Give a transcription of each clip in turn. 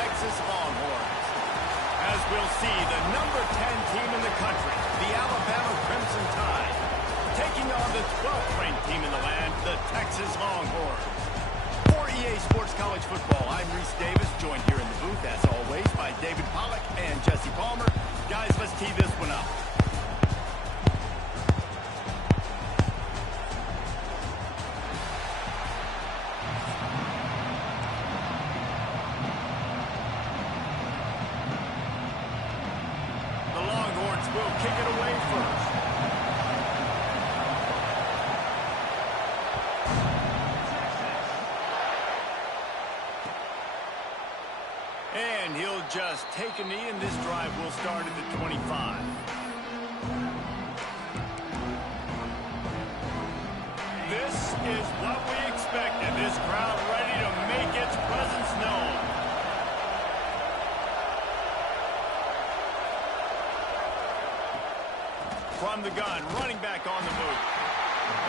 Texas Longhorns. As we'll see, the number 10 team in the country, the Alabama Crimson Tide, taking on the 12th ranked team in the land, the Texas Longhorns. For EA Sports College Football, I'm Reese Davis, joined here in the booth, as always, by David Pollack and Jesse Palmer. Guys, let's tee this one up. The Longhorns will kick it away first. And he'll just take a knee, and this drive will start at the 25. This is what we expected. This crowd ready to make its presence known. From the gun, running back on the move.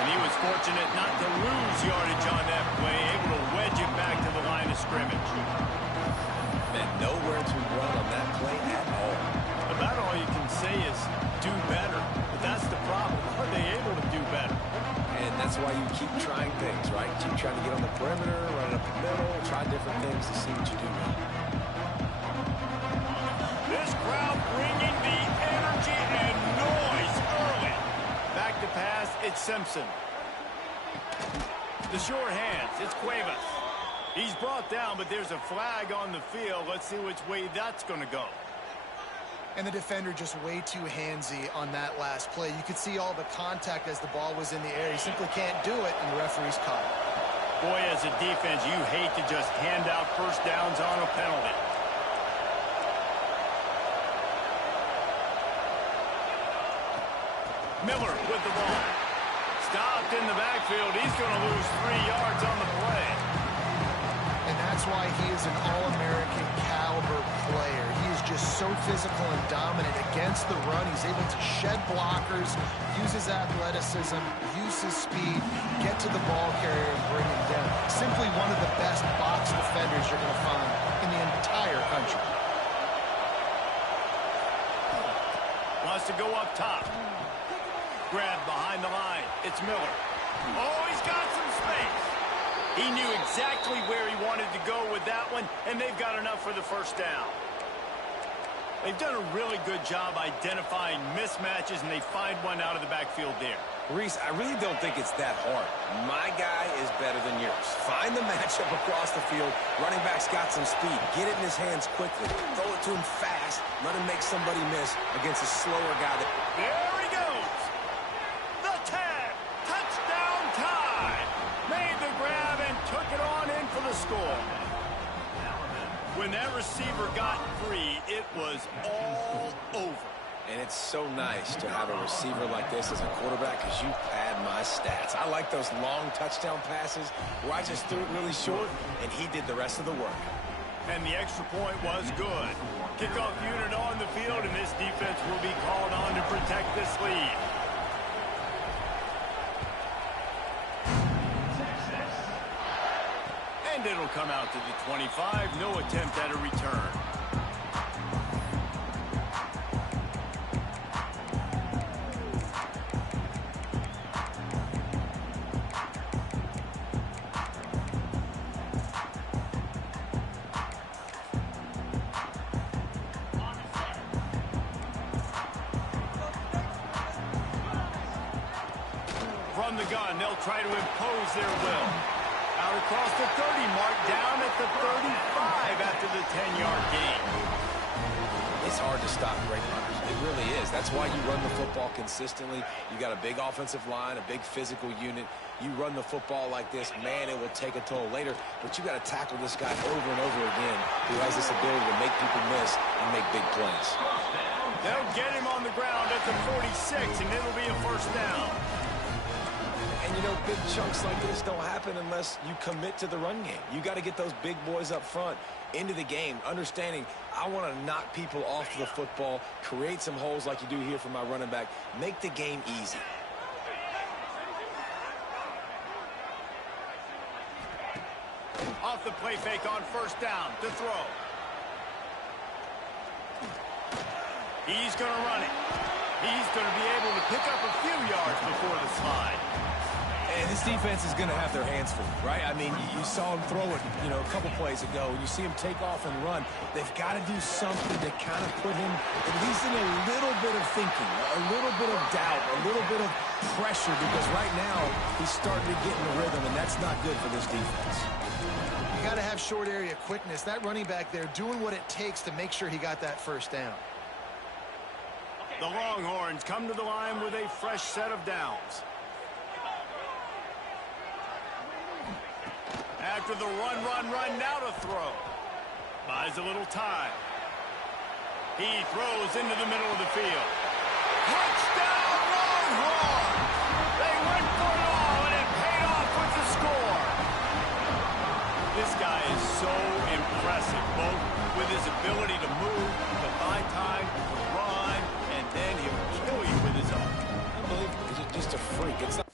And he was fortunate not to lose yardage on that play, able to wedge it back to the line of scrimmage. And nowhere to run on that play at all. About all you can say is do better. But that's the problem. Are they able to do better? And that's why you keep trying things, right? Keep trying to get on the perimeter, run it up the middle, try different things to see what you do well. This crowd bringing the energy and noise early. Back to pass, it's Simpson. The sure hands, it's Cuevas. He's brought down, but there's a flag on the field. Let's see which way that's going to go. And the defender just way too handsy on that last play. You could see all the contact as the ball was in the air. He simply can't do it, and the referee's caught it. Boy, as a defense, you hate to just hand out first downs on a penalty. Miller with the ball. Stopped in the backfield. He's going to lose 3 yards on the play. And that's why he is an All-American caliber player. He is just so physical and dominant against the run. He's able to shed blockers, use his athleticism, use his speed, get to the ball carrier and bring him down. Simply one of the best box defenders you're going to find in the entire country. Wants to go up top. Grab behind the line. It's Miller. Oh, he's got some space. He knew exactly where he wanted to go with that one, and they've got enough for the first down. They've done a really good job identifying mismatches, and they find one out of the backfield there. Reese, I really don't think it's that hard. My guy is better than yours. Find the matchup across the field. Running back's got some speed. Get it in his hands quickly. Throw it to him fast. Let him make somebody miss against a slower guy. There he goes. The tag. Touchdown tie. Made the grab and took it on in for the score. When that receiver got free, it was all over. And it's so nice to have a receiver like this as a quarterback because you pad my stats. I like those long touchdown passes where I just threw it really short and he did the rest of the work. And the extra point was good. Kickoff unit on the field, and this defense will be called on to protect this lead. And it'll come out to the 25. No attempt at a return. From the gun, they'll try to impose their will. Out across the 30 mark, down at the 35 after the 10-yard gain. It's hard to stop great runners. It really is. That's why you run the football consistently. You got a big offensive line, a big physical unit. You run the football like this, man, it will take a toll later. But you got to tackle this guy over and over again who has this ability to make people miss and make big plays. They'll get him on the ground at the 46, and it'll be a first down. And, you know, big chunks like this don't happen unless you commit to the run game. You got to get those big boys up front into the game, understanding I want to knock people off the football, create some holes like you do here for my running back, make the game easy. Off the play fake on first down to throw. He's going to run it. He's going to be able to pick up a few yards before the slide. And this defense is going to have their hands full, right? I mean, you saw him throw it, a couple plays ago. You see him take off and run. They've got to do something to kind of put him at least in a little bit of thinking, a little bit of doubt, a little bit of pressure, because right now he's starting to get in the rhythm, and that's not good for this defense. You got to have short area quickness. That running back there doing what it takes to make sure he got that first down. The Longhorns come to the line with a fresh set of downs. After the run, now to throw. Buys a little time. He throws into the middle of the field. Touchdown, Longhorns! They went for it all, and it paid off with the score. This guy is so impressive, both with his ability to move, to buy time, to run, and then he'll kill you with his arm. Unbelievable. He's just a freak. It's not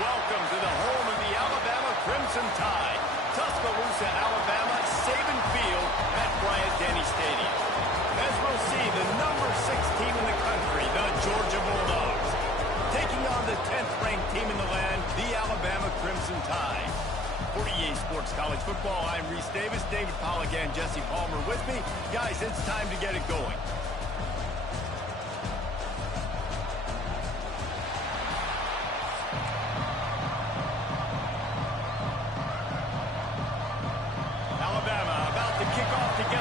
Welcome to the home of the Alabama Crimson Tide, Tuscaloosa, Alabama, Saban Field at Bryant-Denny Stadium. As we'll see, the number 6 team in the country, the Georgia Bulldogs, taking on the 10th-ranked team in the land, the Alabama Crimson Tide. For EA Sports College Football, I'm Reese Davis, David Pollack, and Jesse Palmer with me. Guys, it's time to get it going.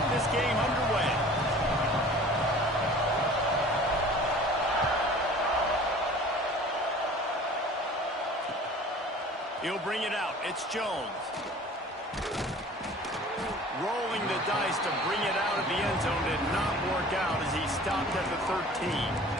This game underway. He'll bring it out. It's Jones. Rolling the dice to bring it out of the end zone did not work out as he stopped at the 13.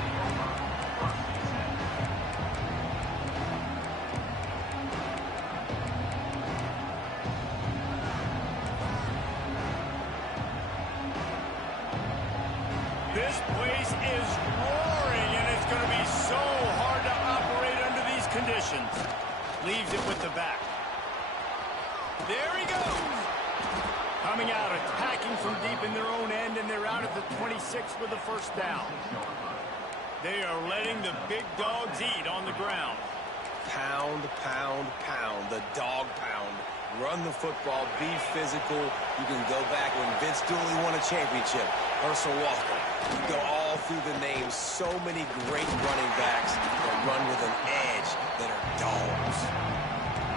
This place is roaring, and it's going to be so hard to operate under these conditions. Leaves it with the back. There he goes. Coming out, attacking from deep in their own end, and they're out at the 26 with the first down. They are letting the big dogs eat on the ground. Pound, pound, pound, the dog pound. Run the football, be physical. You can go back when Vince Dooley won a championship. Herschel Walker. You go all through the names. So many great running backs that run with an edge that are dogs.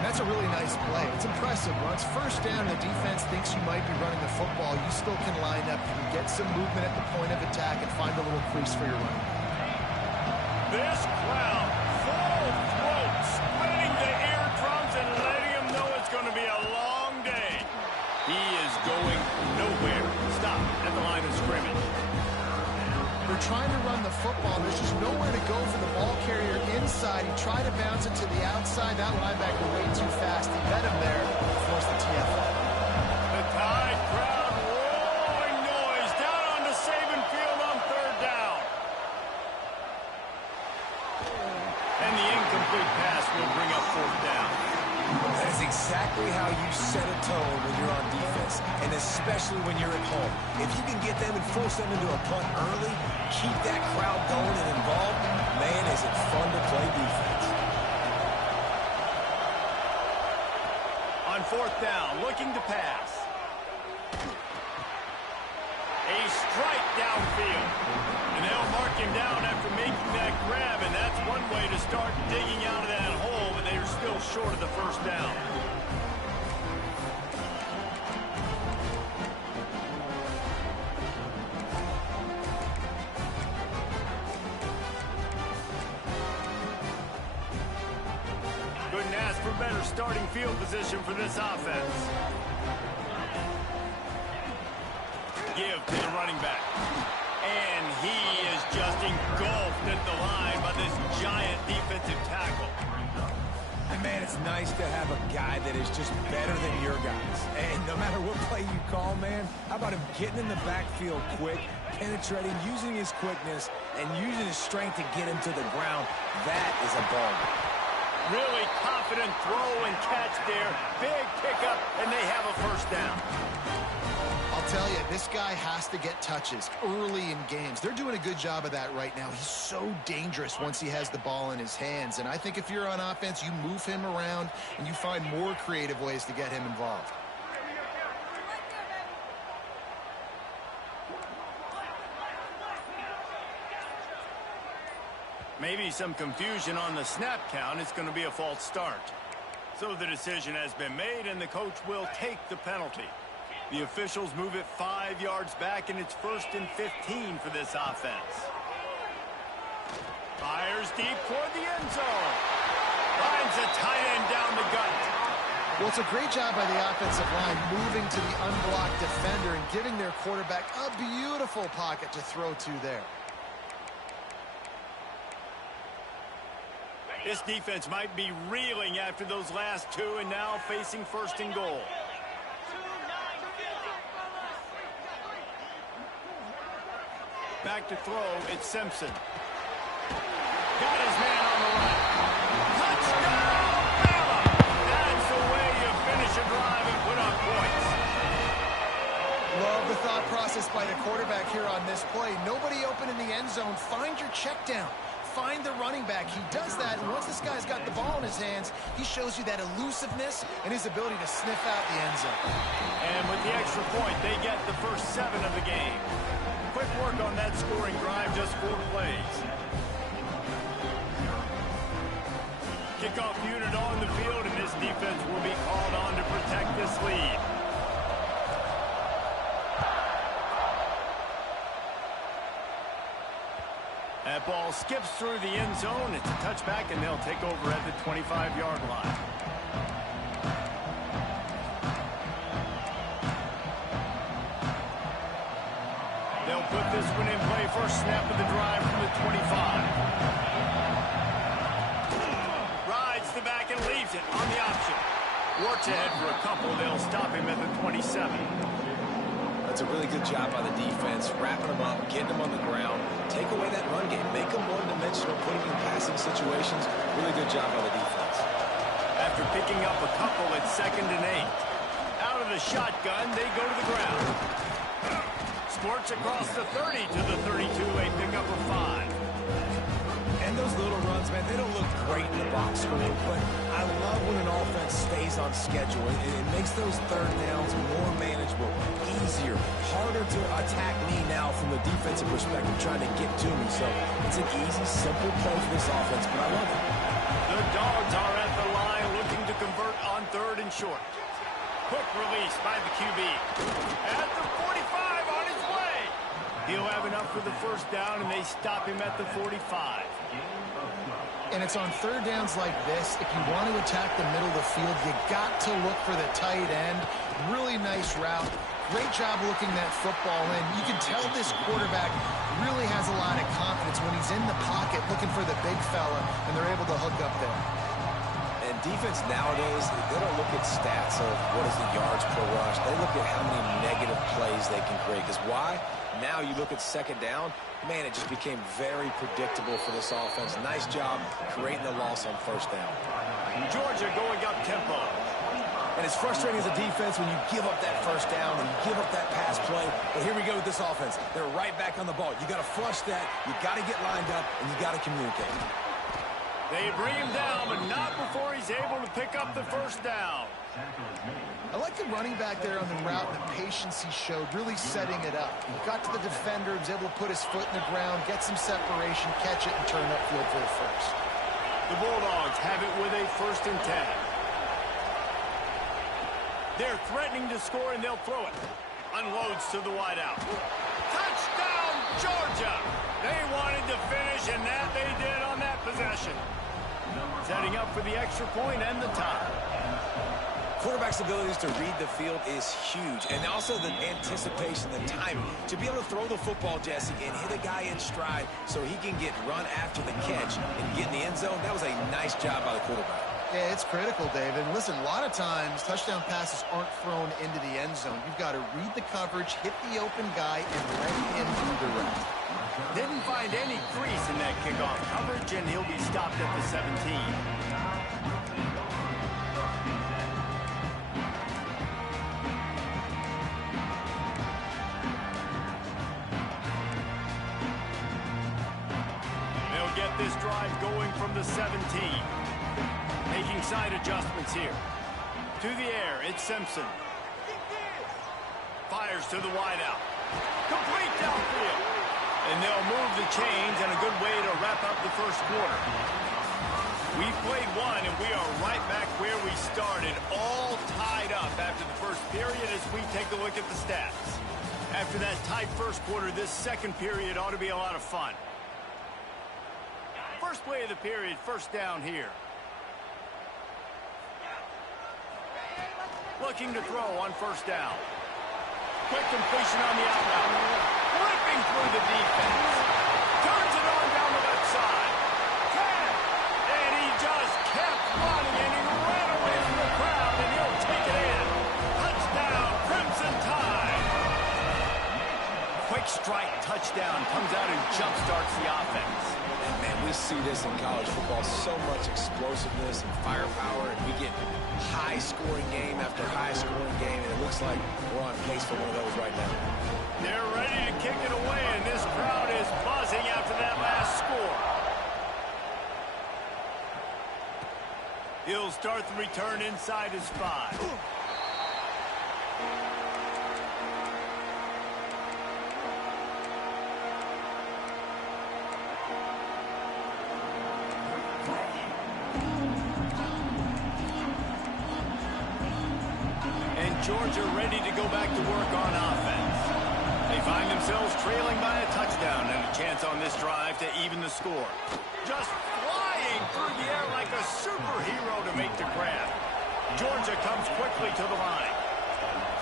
That's a really nice play. It's impressive. Once first down, the defense thinks you might be running the football. You still can line up. You can get some movement at the point of attack and find a little crease for your running. This crowd, full throat, splitting the eardrums and letting them know it's going to be a long day. He is going nowhere. Stop at the line of scrimmage. They're trying to run the football. There's just nowhere to go for the ball carrier inside. He tried to bounce it to the outside. That linebacker way too fast. He met him there, forced the TFL. The Tide crowd rolling noise down on the Saban Field on third down. And the incomplete pass will bring up fourth down. That is exactly how you set a tone when you're on defense, and especially when you're at home. If you can get them and force them into a punt early, keep that crowd going and involved, man, is it fun to play defense. On fourth down, looking to pass. A strike downfield. And they'll mark him down after making that grab, and that's one way to start digging out of that hole, but they are still short of the first down. starting field position for this offense. Give to the running back. And he is just engulfed at the line by this giant defensive tackle. And man, it's nice to have a guy that is just better than your guys. And no matter what play you call, man, how about him getting in the backfield quick, penetrating, using his quickness, and using his strength to get him to the ground. That is a ball. Really confident throw and catch there. Big pickup, and they have a first down. I'll tell you, this guy has to get touches early in games. They're doing a good job of that right now. He's so dangerous once he has the ball in his hands. And I think if you're on offense, you move him around and you find more creative ways to get him involved. Maybe some confusion on the snap count. It's going to be a false start. So the decision has been made, and the coach will take the penalty. The officials move it 5 yards back, and it's 1st and 15 for this offense. Fires deep toward the end zone. Finds a tight end down the gut. Well, it's a great job by the offensive line moving to the unblocked defender and giving their quarterback a beautiful pocket to throw to there. This defense might be reeling after those last two and now facing 1st and goal. Back to throw, it's Simpson. Got his man on the run. Touchdown, Alabama! That's the way you finish a drive and put up points. Love the thought process by the quarterback here on this play. Nobody open in the end zone. Find your check down. Find the running back. He does that, and once this guy's got the ball in his hands, he shows you that elusiveness and his ability to sniff out the end zone. And with the extra point, they get the first 7 of the game. Quick work on that scoring drive, just 4 plays. Kickoff unit on the field, and this defense will be called on to protect this lead. That ball skips through the end zone. It's a touchback, and they'll take over at the 25-yard line. They'll put this one in play. First snap of the drive from the 25. Rides the back and leaves it on the option. Works ahead for a couple. They'll stop him at the 27. That's a really good job by the defense, wrapping them up, getting them on the ground, take away that run game, make them one-dimensional, put them in passing situations. Really good job by the defense. After picking up a couple at 2nd and 8. Out of the shotgun, they go to the ground. Squirts across the 30 to the 32, a pickup of 5. And those little runs, man, they don't look great in the box score, but I love when an offense stays on schedule. It makes those 3rd downs more manageable, easier, harder to attack me now from the defensive perspective, trying to get to me. So it's an easy, simple play for this offense, but I love it. The Dogs are at the line looking to convert on 3rd and short. Quick release by the QB. At the 45 on his way. He'll have enough for the first down, and they stop him at the 45. And it's on 3rd downs like this, if you want to attack the middle of the field, you got to look for the tight end. Really nice route. Great job looking that football in. You can tell this quarterback really has a lot of confidence when he's in the pocket looking for the big fella, and they're able to hook up there. And defense nowadays, they don't look at stats of what is the yards per rush. They look at how many negative plays they can create. Because why? Now you look at 2nd down, man, it just became very predictable for this offense. Nice job creating the loss on 1st down. Georgia going up tempo. And it's frustrating as a defense when you give up that 1st down and you give up that pass play. But here we go with this offense. They're right back on the ball. You got to flush that. You got to get lined up, and you got to communicate. They bring him down, but not before he's able to pick up the first down. I like the running back there on the route and the patience he showed, really setting it up. He got to the defender, was able to put his foot in the ground, get some separation, catch it, and turn upfield for the first. The Bulldogs have it with a 1st and 10. They're threatening to score, and they'll throw it. Unloads to the wideout. Touchdown, Georgia! They wanted to finish, and that they did on that possession. Setting up for the extra point and the tie. Quarterback's abilities to read the field is huge, and also the anticipation, the timing. To be able to throw the football, Jesse, and hit a guy in stride so he can get run after the catch and get in the end zone, that was a nice job by the quarterback. Yeah, it's critical, David. Listen, a lot of times touchdown passes aren't thrown into the end zone. You've got to read the coverage, hit the open guy, and let him do the rest. Didn't find any crease in that kickoff coverage, and he'll be stopped at the 17. They'll get this drive going from the 17. Making side adjustments here. To the air, it's Simpson. Fires to the wideout. Complete downfield. And they'll move the chains, and a good way to wrap up the first quarter. We've played one, and we are right back where we started, all tied up after the first period as we take a look at the stats. After that tight first quarter, this second period ought to be a lot of fun. First play of the period, first down here. Looking to throw on first down. Quick completion on the out route. Flipping through the defense. Turns it on down the left side. And he just kept running, and he ran away from the crowd, and he'll take it in. Touchdown, Crimson Tide. Quick strike touchdown. Comes out and jump-starts the offense. And man, we see this in college football, so much explosiveness and firepower, and we get high-scoring game after high-scoring game, and it looks like we're on pace for one of those right now. They're ready to kick it away, and this crowd is buzzing after that last score. He'll start the return inside his 5. Georgia ready to go back to work on offense. They find themselves trailing by a touchdown and a chance on this drive to even the score. Just flying through the air like a superhero to make the grab. Georgia comes quickly to the line.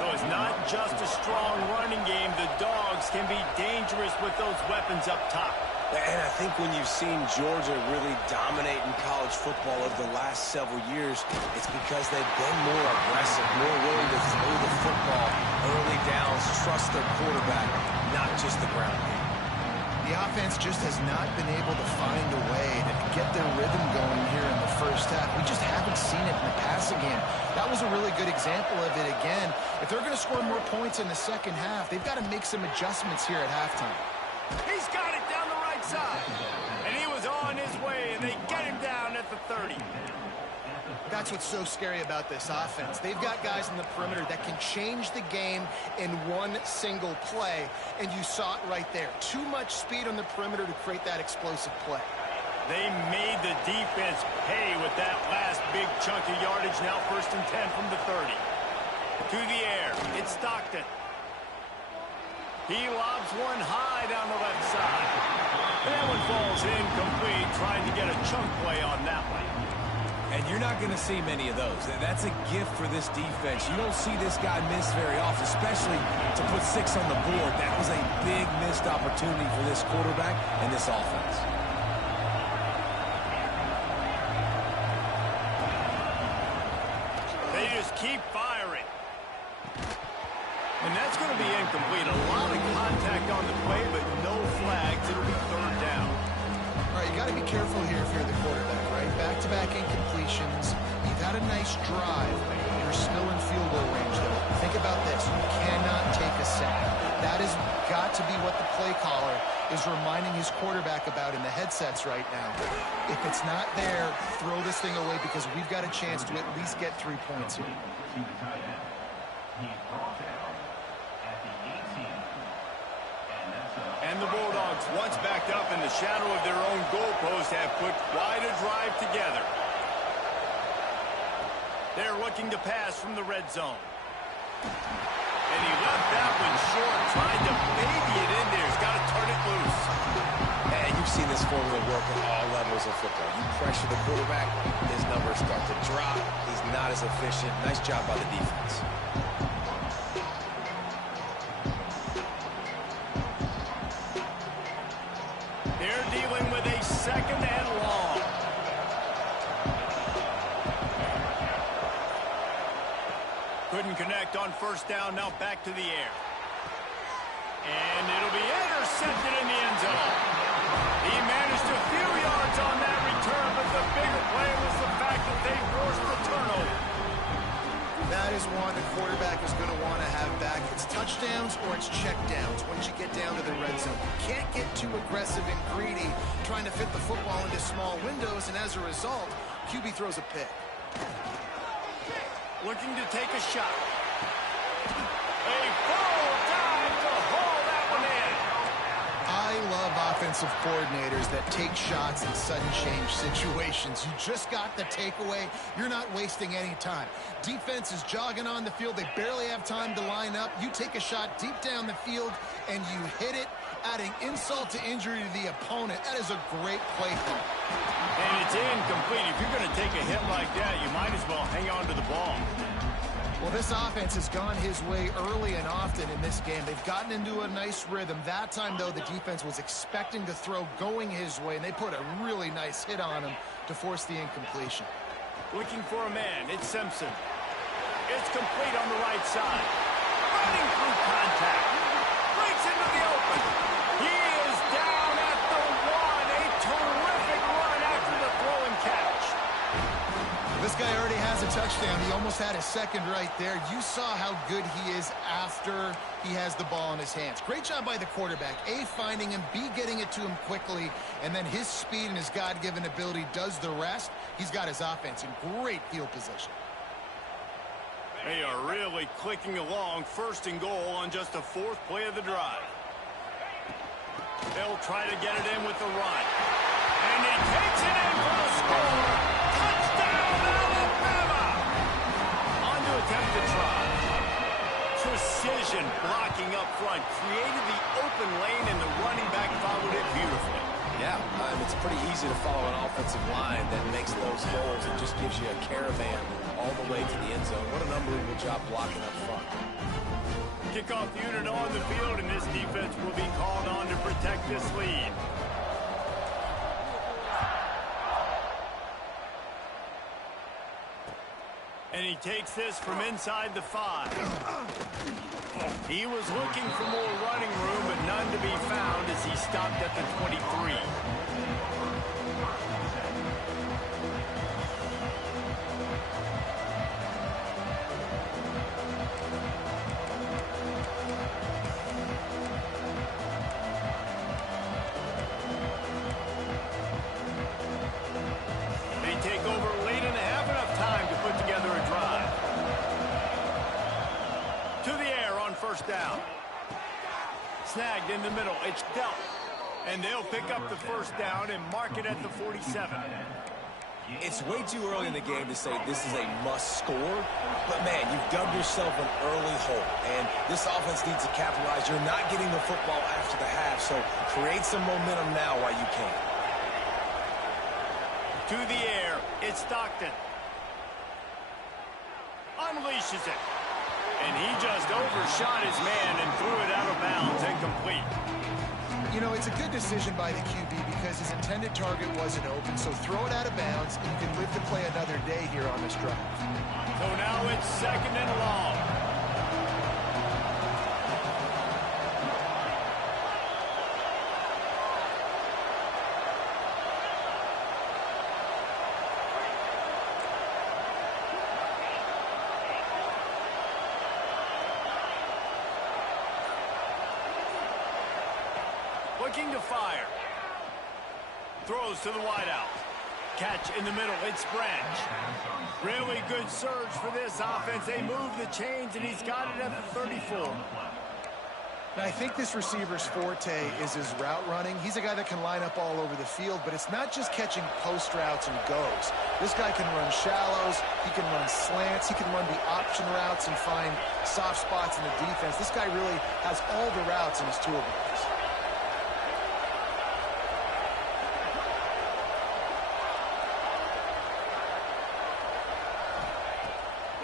So it's not just a strong running game. The Dogs can be dangerous with those weapons up top. And I think when you've seen Georgia really dominate in college football over the last several years, it's because they've been more aggressive, more willing to throw the football early downs, trust their quarterback, not just the ground game. The offense just has not been able to find a way to get their rhythm going here in the first half. We just haven't seen it in the passing game. That was a really good example of it again. If they're going to score more points in the second half, they've got to make some adjustments here at halftime. He's got it down the right side. And he was on his way, and they get him down at the 30. That's what's so scary about this offense. They've got guys in the perimeter that can change the game in one single play, and you saw it right there. Too much speed on the perimeter to create that explosive play. They made the defense pay with that last big chunk of yardage. Now 1st and 10 from the 30. To the air, it's Stockton. He lobs one high down the left side. That one falls incomplete, trying to get a chunk play on that one. And you're not going to see many of those. That's a gift for this defense. You don't see this guy miss very often, especially to put 6 on the board. That was a big missed opportunity for this quarterback and this offense. They just keep firing. And that's going to be incomplete. A lot of contact on the play, but no flags. It'll be 3rd down. All right, you got to be careful here if you're the quarterback, right? Back-to-back incompletions. You've had a nice drive. You're still in field goal range, though. Think about this. You cannot take a sack. That has got to be what the play caller is reminding his quarterback about in the headsets right now. If it's not there, throw this thing away because we've got a chance to at least get 3 points here. And the Bulldogs, once backed up in the shadow of their own goalpost, have put quite a drive together. They're looking to pass from the red zone. And he left that one short, trying to baby it in there. He's got to turn it loose. And you've seen this formula work at all levels levels of football. You pressure the quarterback, his numbers start to drop. He's not as efficient. Nice job by the defense. They're dealing with a second and long. Couldn't connect on first down. Now back to the air. And it'll be intercepted in the end zone. He managed a few yards on that return, but the bigger play was the fact that they forced the turnover. That is one the quarterback is going to want to have back. It's touchdowns or it's checkdowns once you get down to the red zone. You can't get too aggressive and greedy trying to fit the football into small windows, and as a result, QB throws a pick. Looking to take a shot. A full dive to haul that one in. I love offensive coordinators that take shots in sudden change situations. You just got the takeaway. You're not wasting any time. Defense is jogging on the field. They barely have time to line up. You take a shot deep down the field, and you hit it, adding insult to injury to the opponent. That is a great play. And it's incomplete. If you're going to take a hit like that, you might as well hang on to the ball. Well, this offense has gone his way early and often in this game. They've gotten into a nice rhythm. That time, though, the defense was expecting to throw going his way, and they put a really nice hit on him to force the incompletion. Looking for a man. It's Simpson. It's complete on the right side. Running through contact. Breaks into the open. He is down at the one. A terrific run after the throw and catch. This guy already has a touchdown. He almost had his second right there. You saw how good he is after he has the ball in his hands. Great job by the quarterback. A, finding him, B, getting it to him quickly, and then his speed and his God-given ability does the rest. He's got his offense in great field position. They are really clicking along. First and goal on just the fourth play of the drive. They'll try to get it in with the run. And he takes it in for the score. Touchdown, Alabama! On to attempt the try. Precision blocking up front. Created the open lane, and the running back followed it beautifully. Yeah, it's pretty easy to follow an offensive line that makes those holes and just gives you a caravan all the way to the end zone. What an unbelievable job blocking up front. Kickoff unit on the field, and this defense will be called on to protect this lead. And he takes this from inside the 5. He was looking for more running room, but none to be found as he stopped at the 23. They take over late and have enough time to put together a drive. To the air on first down. Snagged in the middle. It's dealt. And they'll pick up the first down and mark it at the 47. It's way too early in the game to say this is a must score, but man, you've dug yourself an early hole, and this offense needs to capitalize. You're not getting the football after the half, so create some momentum now while you can. To the air, it's Stockton. Unleashes it. And he just overshot his man and threw it out of bounds, incomplete. You know, it's a good decision by the QB because his intended target wasn't open, so throw it out of bounds, and you can live to play another day here on this drive. So now it's second and long. Looking to fire. Throws to the wideout. Catch in the middle. It's Branch. Really good surge for this offense. They move the chains, and he's got it at the 34. Now, I think this receiver's forte is his route running. He's a guy that can line up all over the field, but it's not just catching post routes and goes. This guy can run shallows. He can run slants. He can run the option routes and find soft spots in the defense. This guy really has all the routes in his toolbox.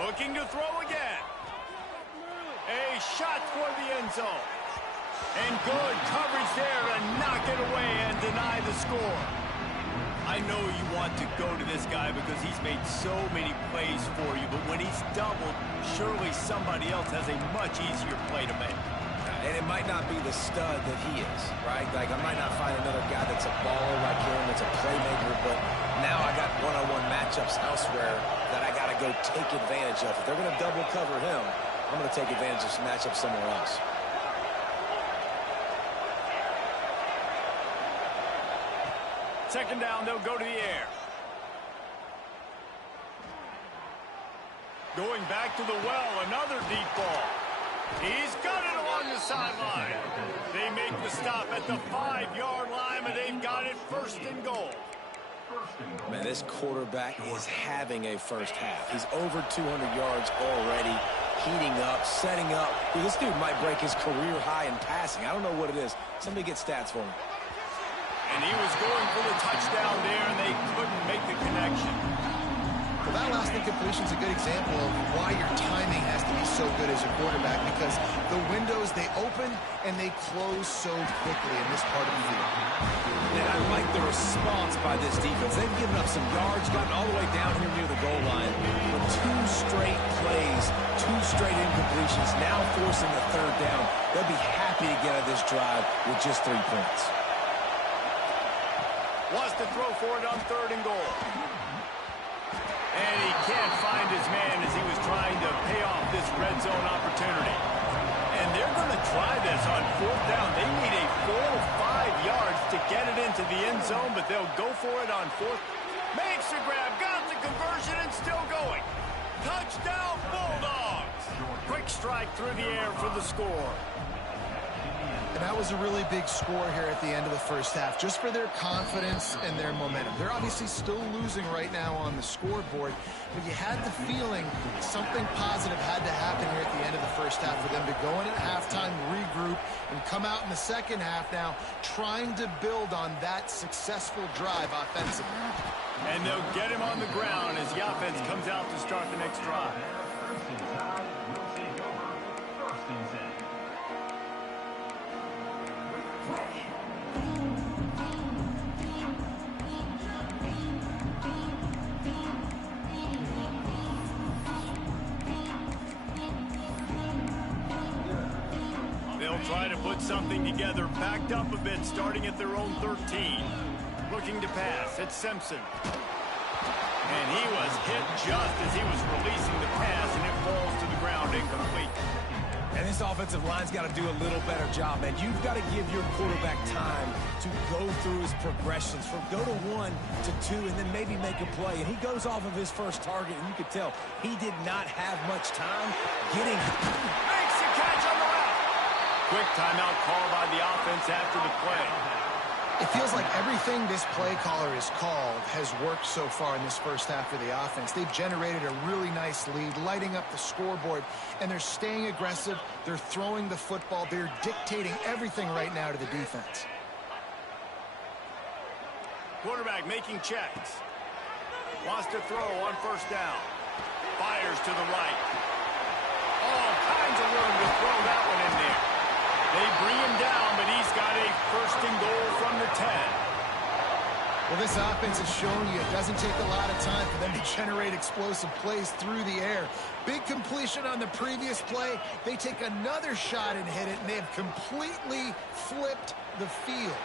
Looking to throw again. A shot toward the end zone. And good coverage there to knock it away and deny the score. I know you want to go to this guy because he's made so many plays for you, but when he's doubled, surely somebody else has a much easier play to make. And it might not be the stud that he is, right? Like, I might not find another guy that's a baller like him, that's a playmaker, but now I got one-on-one matchups elsewhere that I got to go take advantage of. If they're going to double cover him, I'm going to take advantage of some matchups somewhere else. Second down, they'll go to the air. Going back to the well, another deep ball. He's got it along the sideline. They make the stop at the 5-yard line, but they've got it first and goal. Man, this quarterback is having a first half. He's over 200 yards already, heating up, setting up. Dude, this dude might break his career high in passing. I don't know what it is. Somebody get stats for him. And he was going for the touchdown there, and they couldn't make the connection. Well, that last incompletion is a good example of why your timing has to be so good as a quarterback, because the windows, they open and they close so quickly in this part of the field. And I like the response by this defense. They've given up some yards, gotten all the way down here near the goal line. But 2 straight plays, 2 straight incompletions, now forcing the third down. They'll be happy to get out of this drive with just 3 points. Wants to throw for it on third and goal. And he can't find his man as he was trying to pay off this red zone opportunity. And they're going to try this on fourth down. They need a 4 to 5 yards to get it into the end zone, but they'll go for it on fourth. Makes the grab, got the conversion, and still going. Touchdown, Bulldogs! Quick strike through the air for the score. And that was a really big score here at the end of the first half, just for their confidence and their momentum. They're obviously still losing right now on the scoreboard, but you had the feeling something positive had to happen here at the end of the first half for them to go in at halftime, regroup, and come out in the second half now trying to build on that successful drive offensively. And they'll get him on the ground as the offense comes out to start the next drive. Try to put something together, backed up a bit, starting at their own 13. Looking to pass, it's Simpson. And he was hit just as he was releasing the pass, and it falls to the ground incomplete. And this offensive line's got to do a little better job, man. You've got to give your quarterback time to go through his progressions from go to 1 to 2 and then maybe make a play. And he goes off of his first target, and you could tell he did not have much time getting. Makes the catch on the route. Quick timeout call by the offense after the play. It feels like everything this play caller has called has worked so far in this first half for the offense. They've generated a really nice lead, lighting up the scoreboard, and they're staying aggressive. They're throwing the football. They're dictating everything right now to the defense. Quarterback making checks. Wants to throw on first down. Fires to the right. All kinds of room to throw that one in there. They bring him down, but he's got a first and goal from the 10. Well, this offense has shown you it doesn't take a lot of time for them to generate explosive plays through the air. Big completion on the previous play. They take another shot and hit it, and they have completely flipped the field.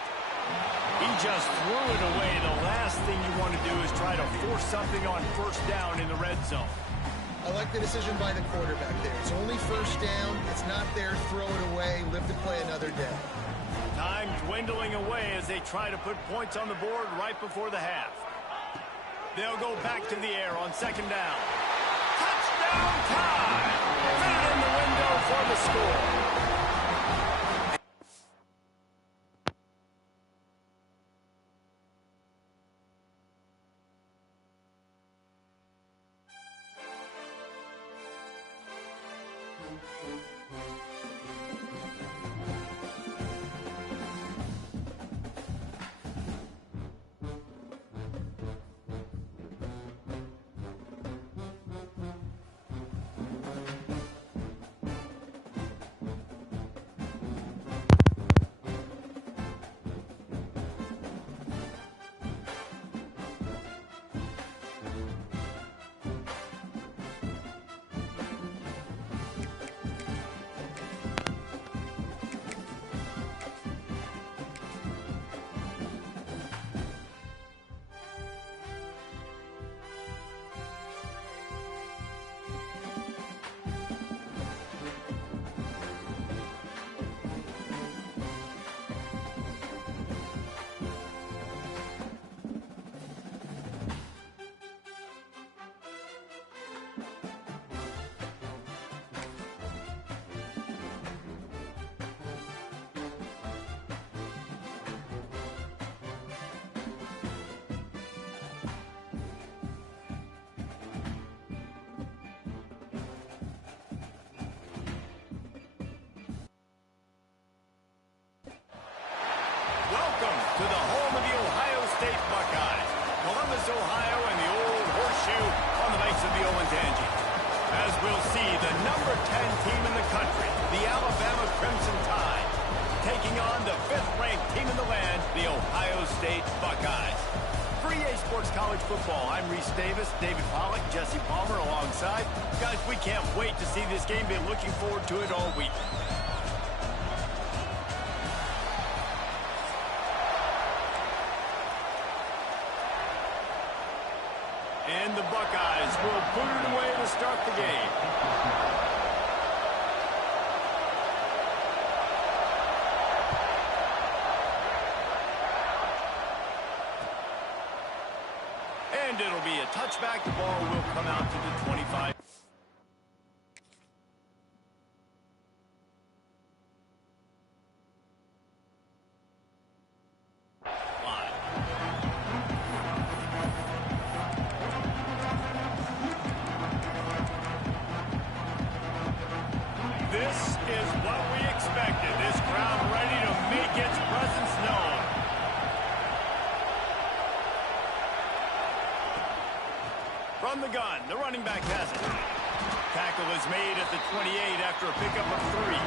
He just threw it away. The last thing you want to do is try to force something on first down in the red zone. I like the decision by the quarterback there. It's only first down. It's not there. Throw it away. Live to play another day. Time dwindling away as they try to put points on the board right before the half. They'll go back to the air on second down. Touchdown time! Fit it in the window for the score. to the home of the Ohio State Buckeyes. Columbus, Ohio, and the old horseshoe on the banks of the Olentangy. As we'll see, the number 10 team in the country, the Alabama Crimson Tide, taking on the 5th-ranked team in the land, the Ohio State Buckeyes. For EA Sports College Football, I'm Reese Davis, David Pollack, Jesse Palmer alongside. Guys, we can't wait to see this game. Been looking forward to it all week. And the Buckeyes will put it away to start the game. And it'll be a touchback. The ball will come out to the 25. This is what we expected. This crowd ready to make its presence known. From the gun, the running back has it. Tackle is made at the 28 after a pickup of 3.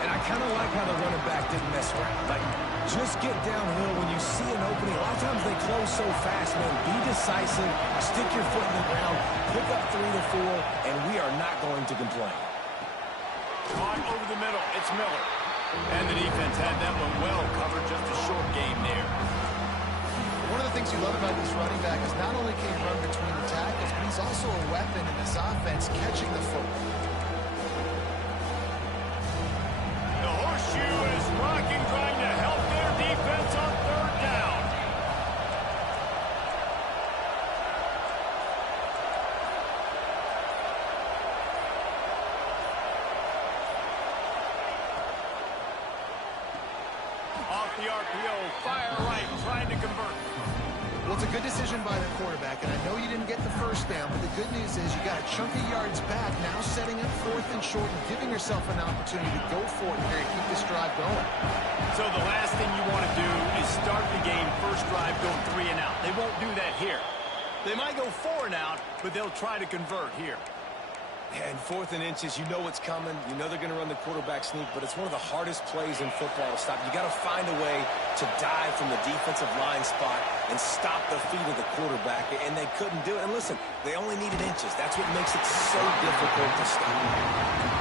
And I kind of like how the running back didn't mess around. Like, just get downhill when you see an opening. A lot of times they close so fast, man. Be decisive, stick your foot in the ground, pick up 3 to 4, and we are not going to complain. On over the middle, it's Miller. And the defense had that one well covered, just a short game there. One of the things you love about this running back is not only can he run between the tackles, but he's also a weapon in this offense, catching the football. The horseshoe is rocking, trying to help their defense on 3rd down. Off the RPO, fire right, trying to convert. Well, it's a good decision by the quarterback, and I know you didn't get the first down, but the good news is you got a chunk of yards back, now setting up 4th and short and giving yourself an opportunity to go for it here and keep this drive going. So the last thing you want to do is start the game, first drive, go 3 and out. They won't do that here. They might go 4 and out, but they'll try to convert here. And 4th and inches, you know what's coming. You know they're going to run the quarterback sneak, but it's one of the hardest plays in football to stop. You got to find a way to dive from the defensive line spot and stop the feet of the quarterback, and they couldn't do it. And listen, they only needed inches. That's what makes it so difficult to stop.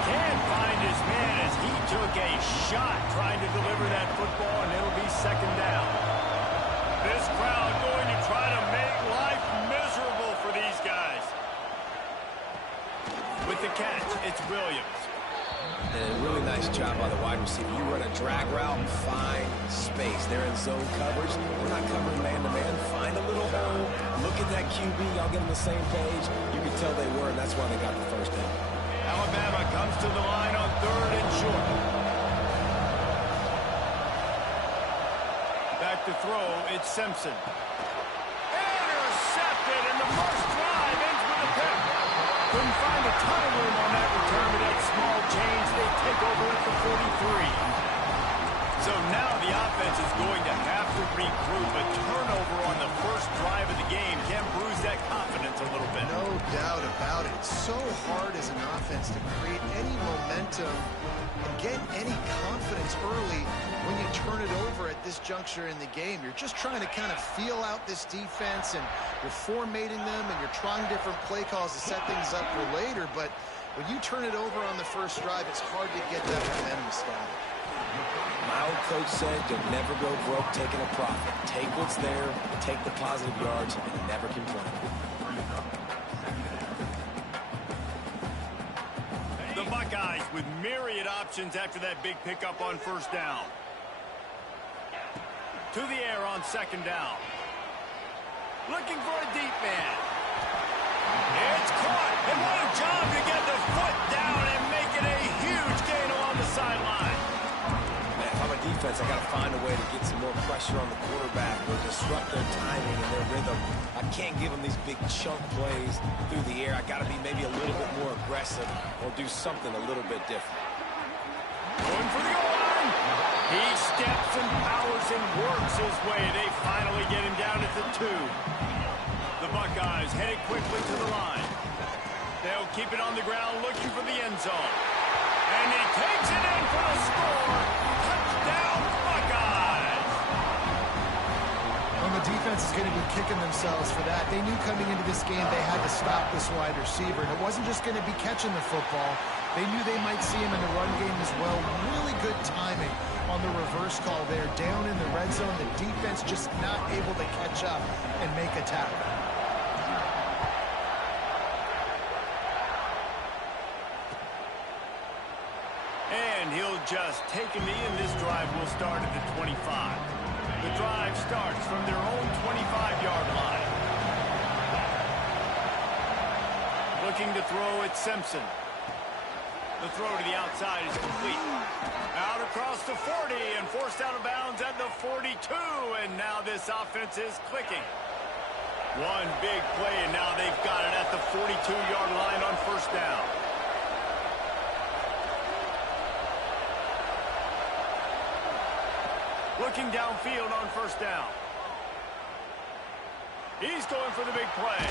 Can't find his man as he took a shot trying to deliver that football, and it'll be 2nd down. This crowd going to try to make life miserable for these guys. With the catch, it's Williams. And a really nice job by the wide receiver. You run a drag route, find space. They're in zone coverage. They're not covering man-to-man. Find a little hole. Look at that QB. Y'all get on the same page. You can tell they were, and that's why they got the first down. Alabama comes to the line on 3rd and short. Back to throw, it's Simpson. Intercepted, and the first drive ends with a pick. Couldn't find a ton of room on that return, but that small change, they take over at the 43. So now the offense is going to have to regroup. A turnover on the first drive of the game can bruise that confidence a little bit. No doubt about it. It's so hard as an offense to create any momentum and get any confidence early when you turn it over at this juncture in the game. You're just trying to kind of feel out this defense, and you're formatting them, and you're trying different play calls to set things up for later. But when you turn it over on the first drive, it's hard to get that momentum started. My old coach said, you'll never go broke taking a profit. Take what's there, take the positive yards, and never complain. The Buckeyes with myriad options after that big pickup on 1st down. To the air on 2nd down. Looking for a deep man. It's caught, and what a job to get the foot down and make it a huge gain along the sideline. Man, if I'm a defense, I got to find a way to get some more pressure on the quarterback or disrupt their timing and their rhythm. I can't give them these big chunk plays through the air. I got to be maybe a little bit more aggressive or do something a little bit different. Going for the goal line. He steps Crimson powers and works his way. They finally get him down at the 2. The Buckeyes headed quickly to the line. They'll keep it on the ground looking for the end zone. And he takes it in for the score. Touchdown, Buckeyes! Well, the defense is going to be kicking themselves for that. They knew coming into this game they had to stop this wide receiver. And it wasn't just going to be catching the football. They knew they might see him in the run game as well. Really good timing on the reverse call there. Down in the red zone, the defense just not able to catch up and make a tackle. And he'll just take a knee, and this drive will start at the 25. The drive starts from their own 25-yard line. Looking to throw at Simpson. The throw to the outside is complete. Out across the 40 and forced out of bounds at the 42. And now this offense is clicking. One big play, and now they've got it at the 42-yard line on first down. Looking downfield on first down. He's going for the big play.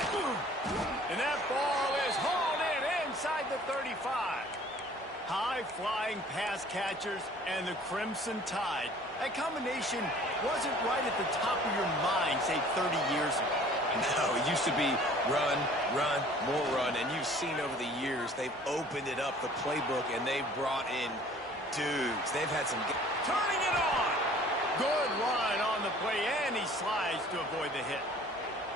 And that ball is hauled in inside the 35. High-flying pass catchers and the Crimson Tide. That combination wasn't right at the top of your mind, say, 30 years ago. No, it used to be run, run, more run. And you've seen over the years, they've opened it up, the playbook, and they've brought in dudes. They've had some... Turning it on. Good run on the play, and he slides to avoid the hit.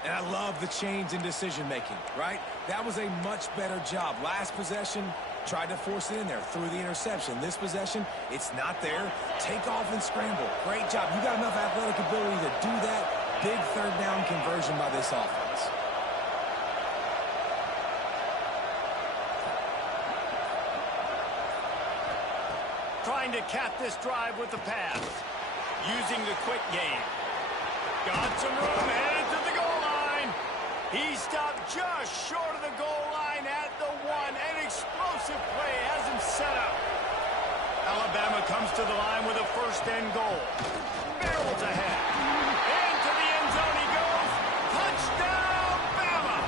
And I love the change in decision-making, right? That was a much better job. Last possession, tried to force it in there, threw the interception. This possession, it's not there. Take off and scramble. Great job. You got enough athletic ability to do that. Big third down conversion by this offense. Trying to cap this drive with the pass. Using the quick game. Got some room, headed to the goal line. He stopped just short of the goal line at the 1. An explosive play has him set up. Alabama comes to the line with a first and goal. Barrels ahead. Into the end zone he goes. Touchdown, Bama!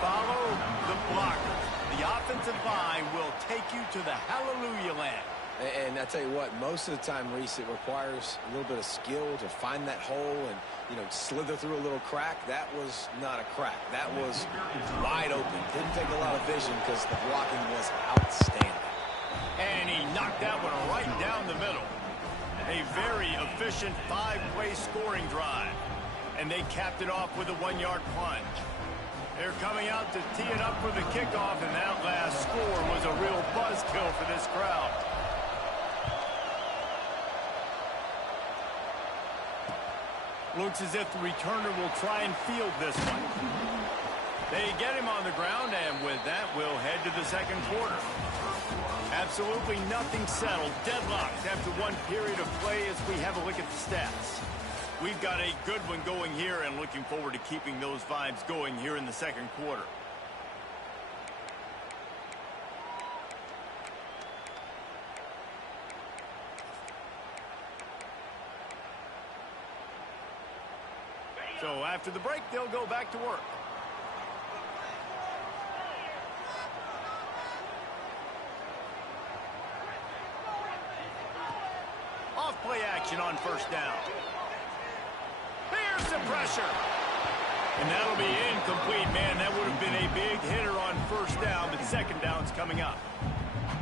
Follow the blockers. The offensive line will take you to the hallelujah land. And I tell you what, most of the time, Reese, it requires a little bit of skill to find that hole and, you know, slither through a little crack. That was not a crack. That was wide open. Didn't take a lot of vision because the blocking was outstanding. And he knocked that one right down the middle. A very efficient 5-play scoring drive. And they capped it off with a 1-yard plunge. They're coming out to tee it up for the kickoff, and that last score was a real buzzkill for this crowd. Looks as if the returner will try and field this one. They get him on the ground, and with that, we'll head to the second quarter. Absolutely nothing settled. Deadlocked after one period of play as we have a look at the stats. We've got a good one going here, and looking forward to keeping those vibes going here in the second quarter. So after the break, they'll go back to work. Off play action on first down. There's the pressure. And that'll be incomplete. Man, that would have been a big hitter on first down, but second down's coming up.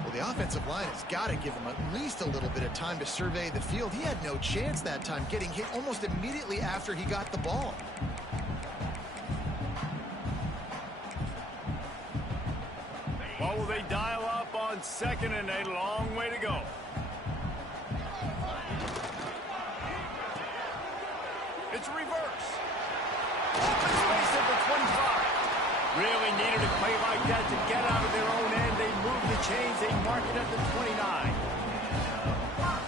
Well, the offensive line has got to give him at least a little bit of time to survey the field. He had no chance that time, getting hit almost immediately after he got the ball. What will they dial up on second, and a long way to go. It's reverse. Open space at the 25. Really needed a play like that to get out of their own end. They move the chains. They mark it at the 29.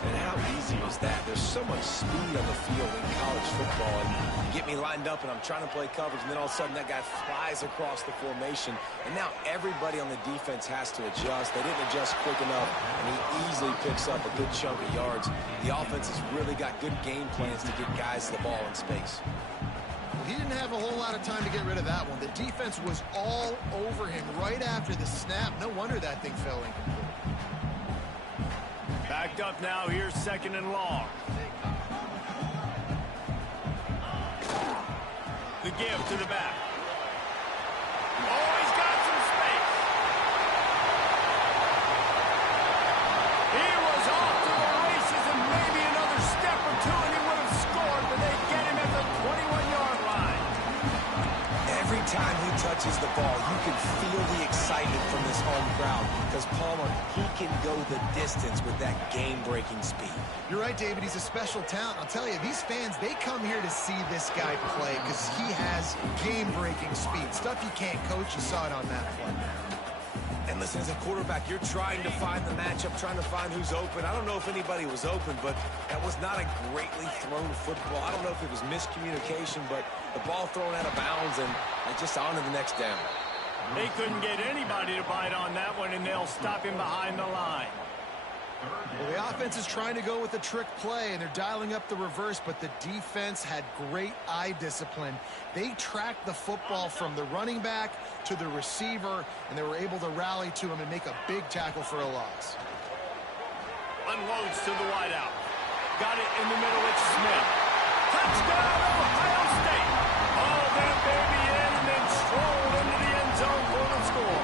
And how easy is that? There's so so much speed on the field in college football. And you get me lined up, and I'm trying to play coverage, and then all of a sudden that guy flies across the formation. And now everybody on the defense has to adjust. They didn't adjust quick enough, and he easily picks up a good chunk of yards. The offense has really got good game plans to get guys the ball in space. He didn't have a whole lot of time to get rid of that one. The defense was all over him right after the snap. No wonder that thing fell incomplete. Backed up now. Here's 2nd and long. The give to the back. Oh, he's got some space. He was off to the races, and maybe another step or two, and he would have scored, but they get him at the 21-yard line. Every time he touches the ball, you can feel the excitement from this home crowd because Palmer, he can go the distance with that game-breaking speed. You're right, David. He's a special talent. I'll tell you, these fans, they come here to see this guy play because he has game-breaking speed. Stuff you can't coach. You saw it on that play. And listen, as a quarterback, you're trying to find the matchup, trying to find who's open. I don't know if anybody was open, but that was not a greatly thrown football. I don't know if it was miscommunication, but the ball thrown out of bounds and just on to the next down. They couldn't get anybody to bite on that one, and they'll stop him behind the line. Well, the offense is trying to go with a trick play, and they're dialing up the reverse, but the defense had great eye discipline. They tracked the football from the running back to the receiver, and they were able to rally to him and make a big tackle for a loss. Unloads to the wideout. Got it in the middle. It's Smith. Touchdown, Ohio State. All that baby in and then strolled into the end zone for the score.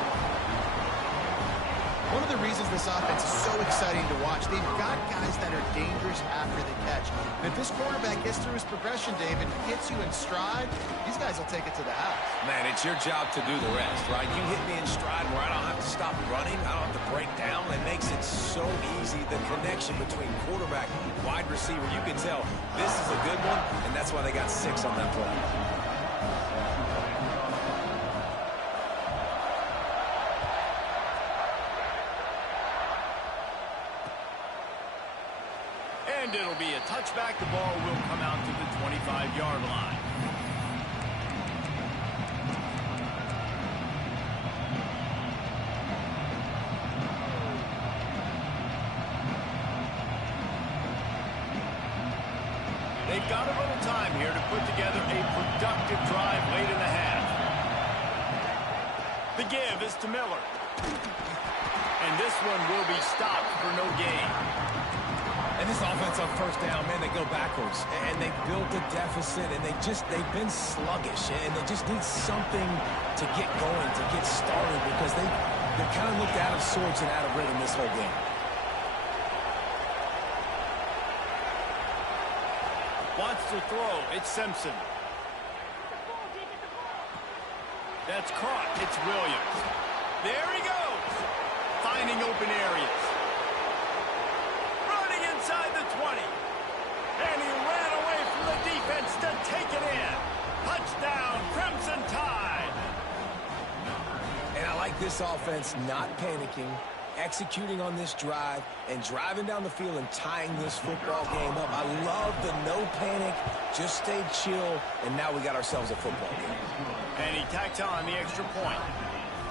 One of the reasons this offense is so exciting to watch, they've got guys that are dangerous after the catch. And if this quarterback gets through his progression, David, hits you in stride, these guys will take it to the house. Man, it's your job to do the rest, right? You hit me in stride where I don't have to stop running. I don't have to break down. It makes it so easy. The connection between quarterback and wide receiver, you can tell this is a good one, and that's why they got 6 on that play. And it'll be a touchback. The ball will come out to the 25-yard line. They've got a little time here to put together a productive drive late in the half. The give is to Miller. And this one will be stopped for no gain. And this offense on first down, man, they go backwards. And they built a deficit, and they've been sluggish. And they just need something to get going, to get started, because they kind of looked out of sorts and out of rhythm this whole game. Wants to throw. It's Simpson. That's caught. It's Williams. There he goes. Finding open areas. Running inside the 20. And he ran away from the defense to take it in. Touchdown, Crimson Tide. And I like this offense not panicking, executing on this drive, and driving down the field and tying this football game up. I love the no panic, just stay chill, and now we got ourselves a football game. And he tacked on the extra point.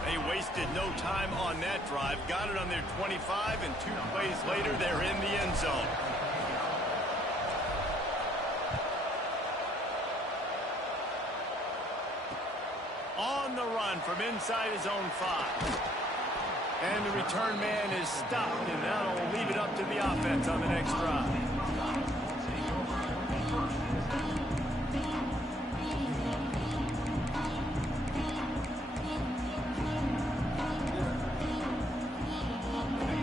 They wasted no time on that drive. Got it on their 25, and 2 plays later, they're in the end zone. On the run from inside his own 5. And the return man is stopped, and that'll leave it up to the offense on the next drive.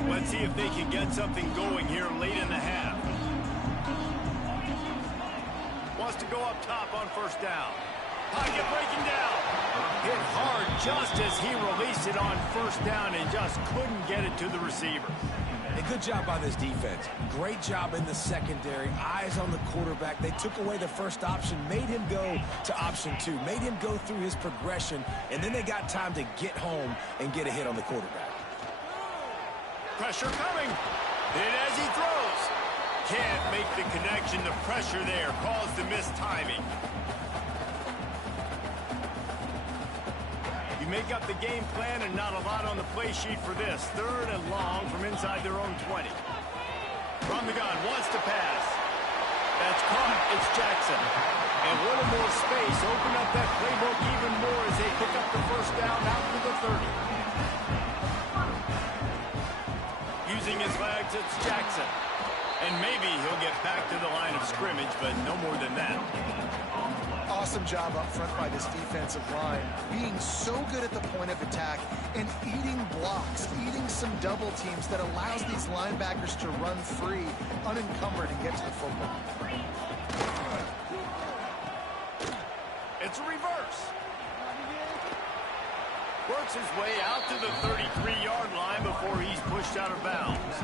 Let's see if they can get something going here late in the half. Wants to go up top on first down. Pocket breaking down. Hit hard just as he released it on first down and just couldn't get it to the receiver. A good job by this defense. Great job in the secondary. Eyes on the quarterback. They took away the first option, made him go to option 2, made him go through his progression, and then they got time to get home and get a hit on the quarterback. Pressure coming. Hit as he throws. can't make the connection. The pressure there caused the missed timing. You make up the game plan and not a lot on the play sheet for this. 3rd and long from inside their own 20. From the gun, wants to pass. That's caught. It's Jackson. And a little more space. Open up that playbook even more as they pick up the first down out to the 30. Using his legs, it's Jackson. And maybe he'll get back to the line of scrimmage, but no more than that. Awesome job up front by this defensive line, being so good at the point of attack and eating blocks, eating some double teams that allows these linebackers to run free, unencumbered, and get to the football. It's a reverse. Works his way out to the 33-yard line before he's pushed out of bounds.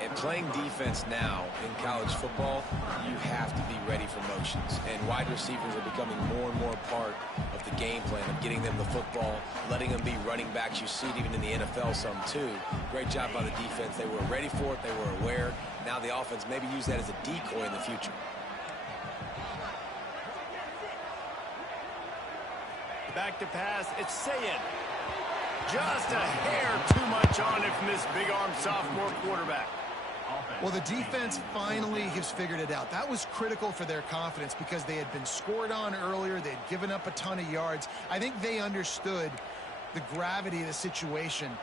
And playing defense now in college football, you have to be ready for motions. And wide receivers are becoming more and more part of the game plan of getting them the football, letting them be running backs. You see it even in the NFL some too. Great job by the defense. They were ready for it. They were aware. Now the offense maybe use that as a decoy in the future. Back to pass. It's Sayed. Just a hair too much on it from this big-arm sophomore quarterback. Well, the defense finally has figured it out. That was critical for their confidence because they had been scored on earlier. They had given up a ton of yards. I think they understood the gravity of the situation.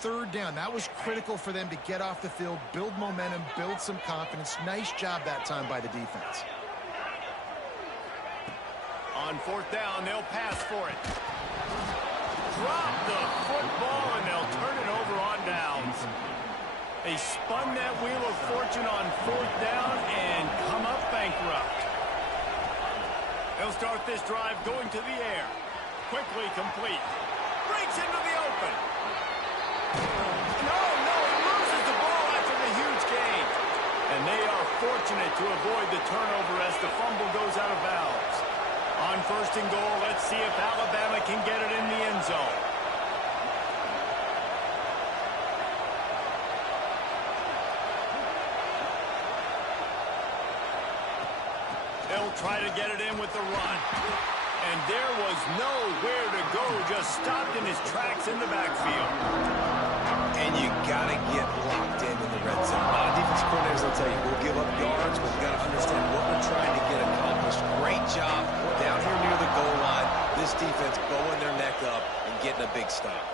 3rd down, that was critical for them to get off the field, build momentum, build some confidence. Nice job that time by the defense. On 4th down, they'll pass for it. Drop the football, and they'll turn it over on downs. They spun that wheel of fortune on 4th down and come up bankrupt. They'll start this drive going to the air. Quickly complete. Breaks into the open. No, he loses the ball after the huge gain. And they are fortunate to avoid the turnover as the fumble goes out of bounds. On 1st and goal, let's see if Alabama can get it in the end zone. They'll try to get it in with the run. And there was nowhere to go, just stopped in his tracks in the backfield. And you got to get locked in the red zone. A lot of defense coordinators will tell you, we'll give up yards, but we've got to understand what we're trying to get accomplished. Great job down here near the goal line. This defense bowing their neck up and getting a big stop.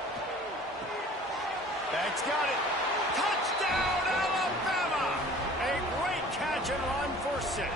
Back's got it. Touchdown, Alabama! A great catch and run for 6.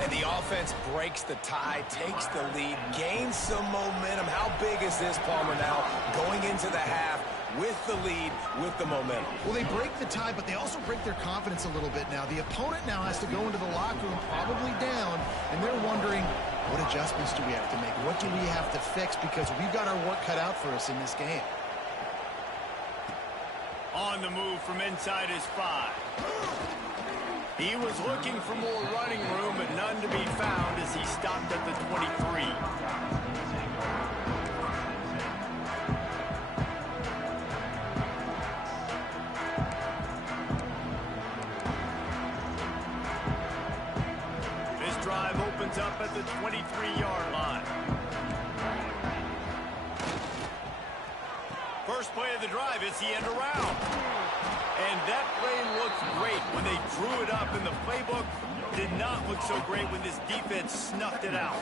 And the offense breaks the tie, takes the lead, gains some momentum. How big is this, Palmer, now going into the half with the lead, with the momentum? Well, they break the tie, but they also break their confidence a little bit now. The opponent now has to go into the locker room probably down, and they're wondering, what adjustments do we have to make? What do we have to fix? Because we've got our work cut out for us in this game. On the move from inside his 5. He was looking for more running room, but none to be found as he stopped at the 23. This drive opens up at the 23-yard line. First play of the drive, it's the end around. And that play looked great when they drew it up, and the playbook did not look so great when this defense snuffed it out.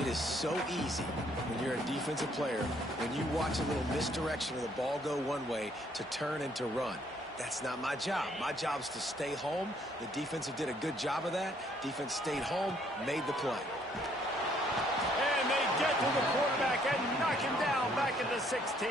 It is so easy when you're a defensive player, when you watch a little misdirection of the ball go one way, to turn and to run. That's not my job. My job is to stay home. The defensive did a good job of that. Defense stayed home, made the play. And they get to the quarterback and knock him down back at the 16.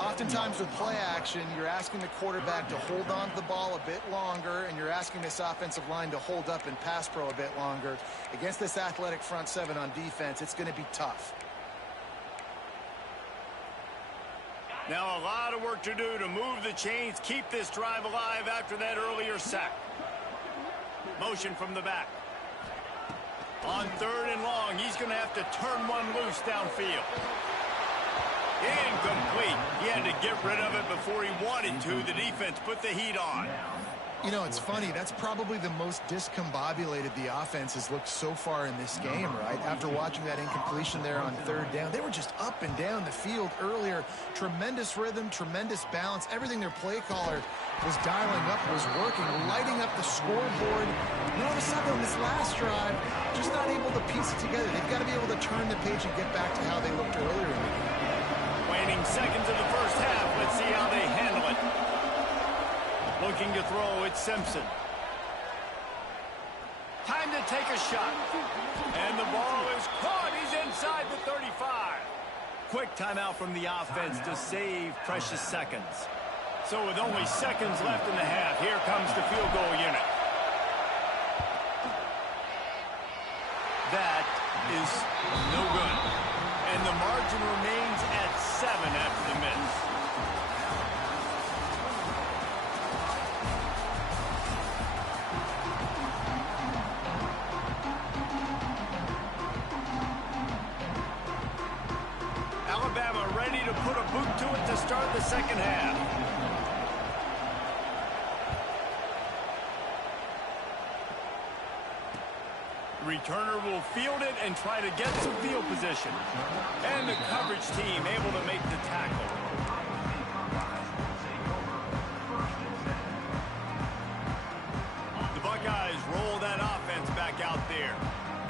Oftentimes with play action, you're asking the quarterback to hold on to the ball a bit longer, and you're asking this offensive line to hold up and pass pro a bit longer. Against this athletic front 7 on defense, it's going to be tough. Now a lot of work to do to move the chains, keep this drive alive after that earlier sack. Motion from the back. On 3rd and long, he's going to have to turn one loose downfield. Incomplete. He had to get rid of it before he wanted to. The defense put the heat on. You know, it's funny. That's probably the most discombobulated the offense has looked so far in this game, right? After watching that incompletion there on third down, they were just up and down the field earlier. Tremendous rhythm, tremendous balance. Everything their play caller was dialing up was working, lighting up the scoreboard. And all of a sudden, on this last drive, just not able to piece it together. They've got to be able to turn the page and get back to how they looked earlier in the game. Waning seconds of the first half. Let's see how they handle it. Looking to throw, it's Simpson. Time to take a shot. And the ball is caught. He's inside the 35. Quick timeout from the offense to save precious seconds. So with only seconds left in the half, here comes the field goal unit. That is no good. And the margin remains at 7 after the miss. Alabama ready to put a boot to it to start the second half. The returner will field it and try to get some field position. And the coverage team able to make the tackle. The Buckeyes roll that offense back out there.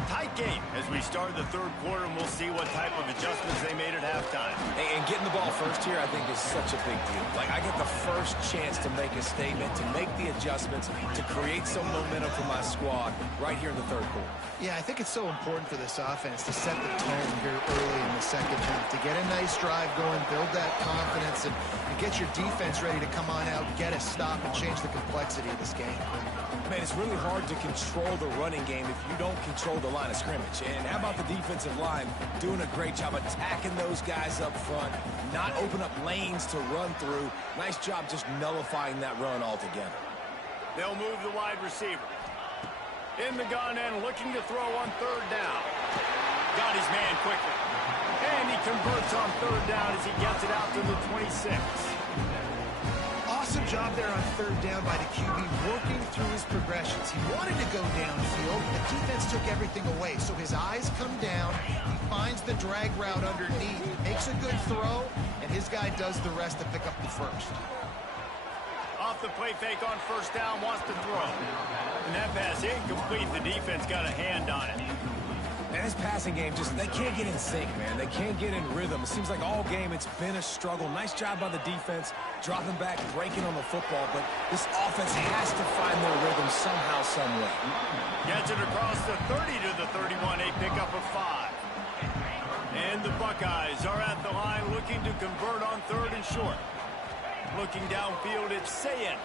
Tight game as we start the third quarter, and we'll see what type of adjustments they made at halftime. And getting the ball first here, I think, is such a big deal. Like, I get the first chance to make a statement, to make the adjustments, to create some momentum for my squad right here in the third quarter. Yeah, I think it's so important for this offense to set the tone here early in the second half, to get a nice drive going, build that confidence, and get your defense ready to come on out, get a stop, and change the complexity of this game. Man, it's really hard to control the running game if you don't control the line of scrimmage. And how about the defensive line doing a great job attacking those guys up front, not open up lanes to run through. Nice job just nullifying that run altogether. They'll move the wide receiver. In the gun and looking to throw on third down. Got his man quickly. And he converts on third down as he gets it out to the 26. Awesome job there on third down by the QB, working through his progressions. He wanted to go downfield. The defense took everything away, so his eyes come down. He finds the drag route underneath, makes a good throw, and his guy does the rest to pick up the first. Off the play fake on first down, wants to throw. And that pass incomplete. The defense got a hand on it. And this passing game, they can't get in sync, man. They can't get in rhythm. It seems like all game it's been a struggle. Nice job by the defense, dropping back, breaking on the football. But this offense has to find their rhythm somehow, some way. Gets it across the 30 to the 31, a pickup of 5. And the Buckeyes are at the line looking to convert on third and short. Looking downfield, it's Sayin.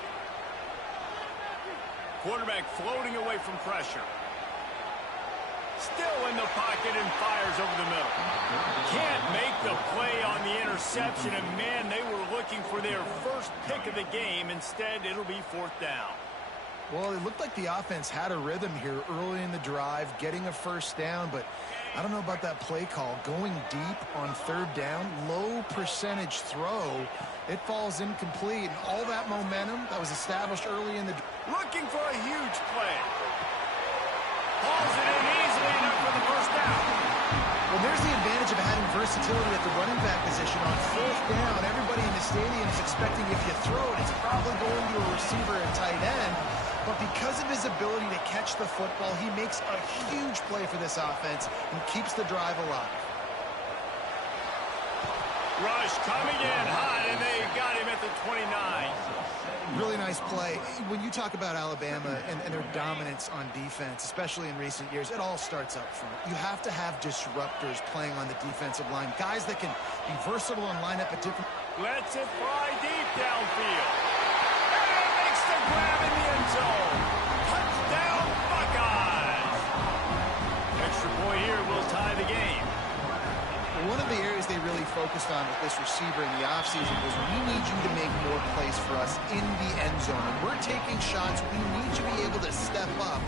Quarterback floating away from pressure. Still in the pocket and fires over the middle. Can't make the play on the interception, and man, they were looking for their first pick of the game. Instead, it'll be fourth down. Well, it looked like the offense had a rhythm here early in the drive, getting a first down, but I don't know about that play call. Going deep on third down, low percentage throw, it falls incomplete, and all that momentum that was established early in the... Looking for a huge play. Hauls it in easily enough for the first down. Well, there's the advantage of having versatility at the running back position. On fourth down, everybody in the stadium is expecting if you throw it, it's probably going to a receiver and tight end. But because of his ability to catch the football, he makes a huge play for this offense and keeps the drive alive. Rush coming in hot, and they got him at the 29. Really nice play. When you talk about Alabama and their dominance on defense, especially in recent years, it all starts up front. You have to have disruptors playing on the defensive line, guys that can be versatile and line up at different... Lets it fly deep downfield. And makes the grab in the end zone. Touchdown, Buckeyes. Extra point here will tie the game. One of the areas they really focused on with this receiver in the offseason was we need you to make more plays for us in the end zone. When we're taking shots, we need you to be able to step up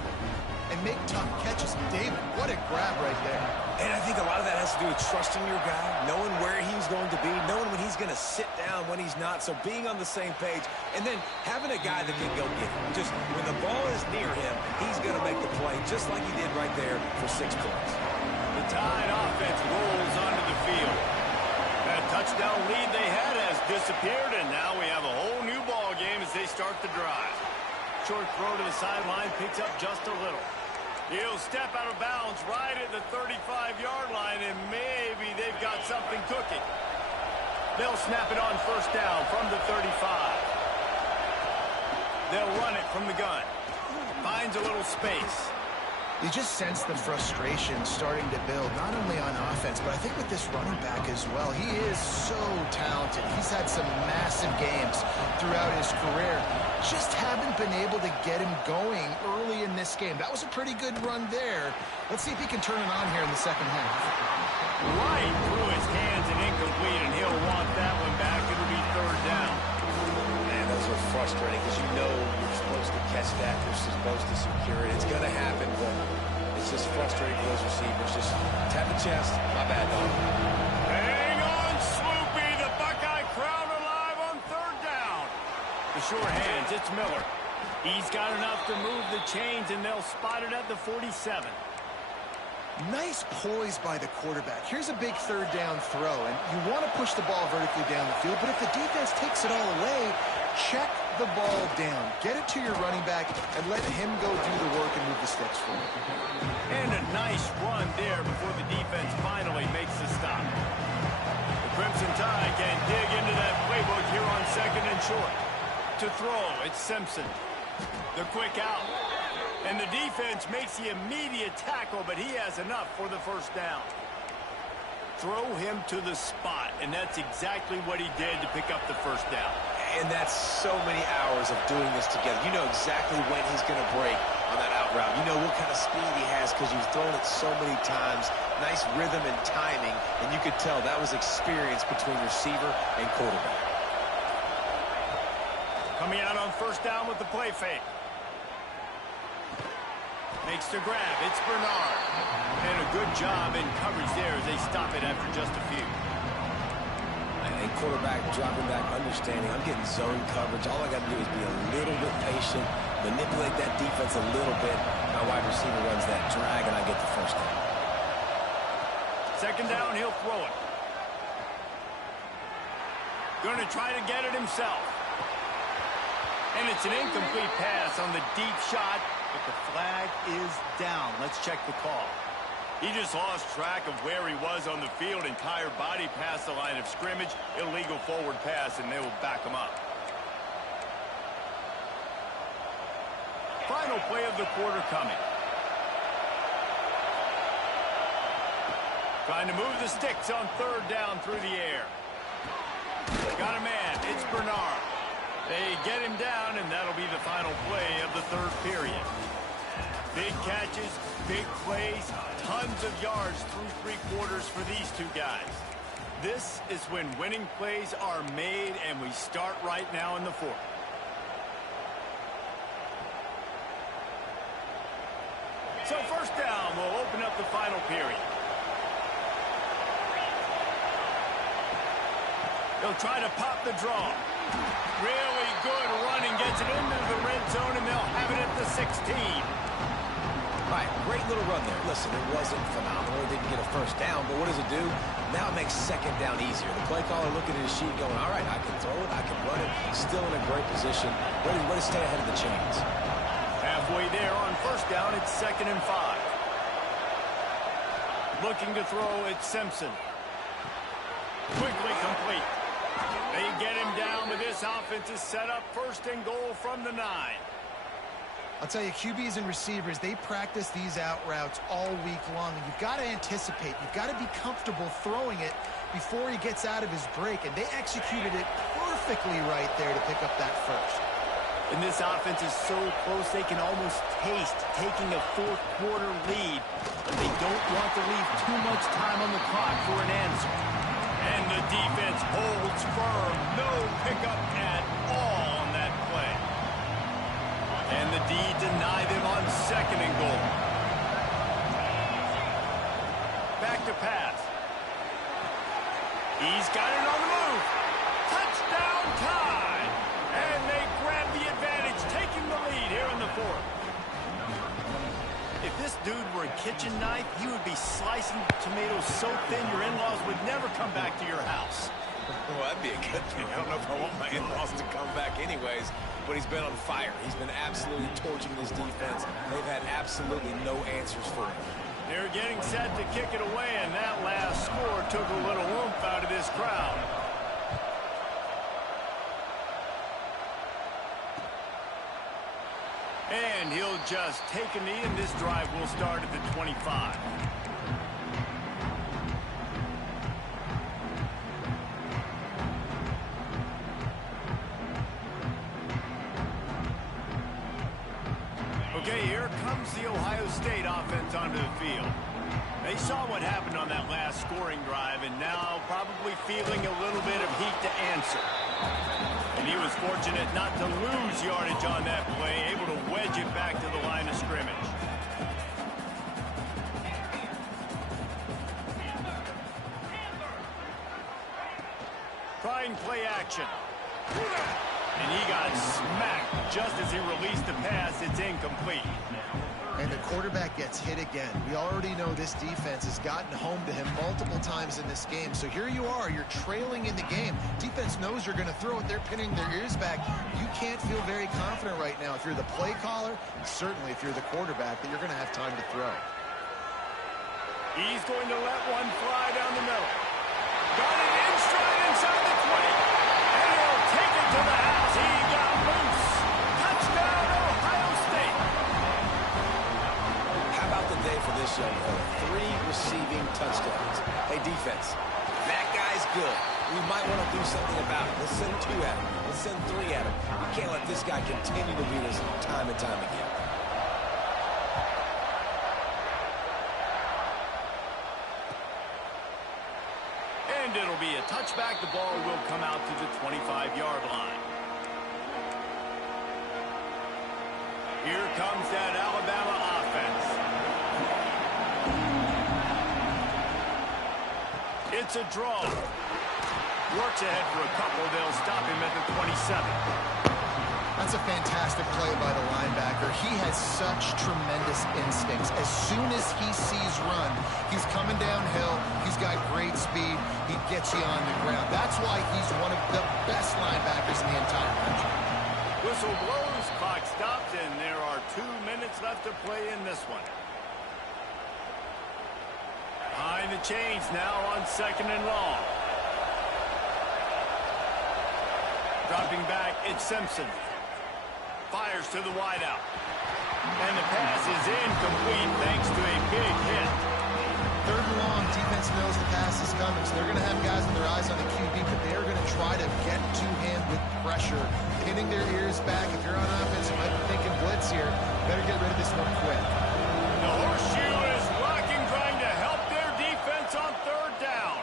and and make tough catches. David, what a grab right there. And I think a lot of that has to do with trusting your guy, knowing where he's going to be, knowing when he's going to sit down, when he's not. So being on the same page, and then having a guy that can go get him. Just when the ball is near him, he's going to make the play, just like he did right there for 6 points. The Tide offense rolls onto the field. That touchdown lead they had has disappeared, and now we have a whole new ball game as they start the drive. Short throw to the sideline, picks up just a little. He'll step out of bounds right at the 35-yard line, and maybe they've got something cooking. They'll snap it on first down from the 35. They'll run it from the gun. Finds a little space. You just sense the frustration starting to build, not only on offense, but I think with this running back as well. He is so talented. He's had some massive games throughout his career. Just haven't been able to get him going early in this game. That was a pretty good run there. Let's see if he can turn it on here in the second half. Right through his hands and incomplete, and he'll want that one back. It'll be third down. Man, those are frustrating because you know you're supposed to catch that. You're supposed to secure it. It's going to happen, but it's just frustrating for those receivers. Just tap the chest. My bad, dog. Hang on, Sloopy. The Buckeye crowd alive on third down. The sure hands, it's Miller. He's got enough to move the chains, and they'll spot it at the 47. Nice poise by the quarterback. Here's a big third down throw, and you want to push the ball vertically down the field, but if the defense takes it all away, check the ball down. Get it to your running back and let him go do the work and move the sticks for you. And a nice run there before the defense finally makes the stop. The Crimson Tide can dig into that playbook here on second and short. To throw, it's Simpson. The quick out. And the defense makes the immediate tackle, but he has enough for the first down. Throw him to the spot, and that's exactly what he did to pick up the first down. And that's so many hours of doing this together. You know exactly when he's going to break on that out route. You know what kind of speed he has because you've thrown it so many times. Nice rhythm and timing, and you could tell that was experience between receiver and quarterback. Coming out on first down with the play fake. Makes the grab. It's Bernard. And a good job in coverage there as they stop it after just a few. And quarterback dropping back, understanding. I'm getting zone coverage. All I got to do is be a little bit patient, manipulate that defense a little bit. My wide receiver runs that drag, and I get the first down. Second down, he'll throw it. Going to try to get it himself. And it's an incomplete pass on the deep shot. But the flag is down. Let's check the call. He just lost track of where he was on the field. Entire body past the line of scrimmage. Illegal forward pass, and they will back him up. Final play of the quarter coming. Trying to move the sticks on third down through the air. Got a man. It's Bernard. They get him down, and that'll be the final play of the third period. Big catches, big plays, tons of yards through three quarters for these two guys. This is when winning plays are made, and we start right now in the fourth. So first down will open up the final period. They'll try to pop the draw. Really good running, gets it into the red zone, and they'll have it at the 16. Right, great little run there. Listen, it wasn't phenomenal. It didn't get a first down, but what does it do? Now it makes second down easier. The play caller looking at his sheet going, all right, I can throw it, I can run it. Still in a great position. Ready to stay ahead of the chains. Halfway there on first down, it's 2nd and 5. Looking to throw, it's Simpson. Quickly complete. They get him down, but this offense is set up 1st and goal from the 9. I'll tell you, QBs and receivers, they practice these out routes all week long, and you've got to anticipate. You've got to be comfortable throwing it before he gets out of his break, and they executed it perfectly right there to pick up that first. And this offense is so close they can almost taste taking a fourth quarter lead, but they don't want to leave too much time on the clock for an answer. And the defense holds firm. No pickup at all on that play. And the D denied him on 2nd and goal. back to pass. He's got it on the move. Touchdown time. And they grab the advantage, taking the lead here in the fourth. If this dude were a kitchen knife, he would be slicing tomatoes so thin your in-laws would never come back to your house. Well, that'd be a good thing. I don't know if I want my in-laws to come back anyways, but he's been on fire. He's been absolutely torching this defense. They've had absolutely no answers for him. They're getting set to kick it away, and that last score took a little oomph out of this crowd. And he'll just take a knee, and this drive will start at the 25. Okay, here comes the Ohio State offense onto the field. They saw what happened on that last scoring drive, and now probably feeling a little bit of heat to answer. And he was fortunate not to lose yardage on that play, able to wedge it back to the line of scrimmage. Trying play action. And he got smacked just as he released the pass. It's incomplete. And the quarterback gets hit again. We already know this defense has gotten home to him multiple times in this game. So here you are, you're trailing in the game. Defense knows you're going to throw it. They're pinning their ears back. You can't feel very confident right now if you're the play caller, certainly if you're the quarterback, that you're going to have time to throw. He's going to let one fly down the middle. Got it in stride inside the 20. And he'll take it to the house. He got loose. Touchdown, Ohio State. How about the day for this young fella? 3 receiving touchdowns. Hey, defense, that guy's good. We might want to do something about it. Let's send 2 at him. Let's send 3 at him. We can't let this guy continue to beat us time and time again. And it'll be a touchback. The ball will come out to the 25-yard line. Here comes that Alabama offense. It's a draw. Works ahead for a couple. They'll stop him at the 27. That's a fantastic play by the linebacker. He has such tremendous instincts. As soon as he sees run, he's coming downhill. He's got great speed. He gets you on the ground. That's why he's one of the best linebackers in the entire country. Whistle blows, clock stops, and there are 2 minutes left to play in this one. Behind the chains now on 2nd and long. Dropping back, it's Simpson. Fires to the wideout. And the pass is incomplete thanks to a big hit. 3rd and long, defense knows the pass is coming, so they're going to have guys with their eyes on the QB, but they are going to try to get to him with pressure, pinning their ears back. If you're on offense, you might be thinking blitz here. Better get rid of this one quick. The horseshoe is rocking, trying to help their defense on 3rd down.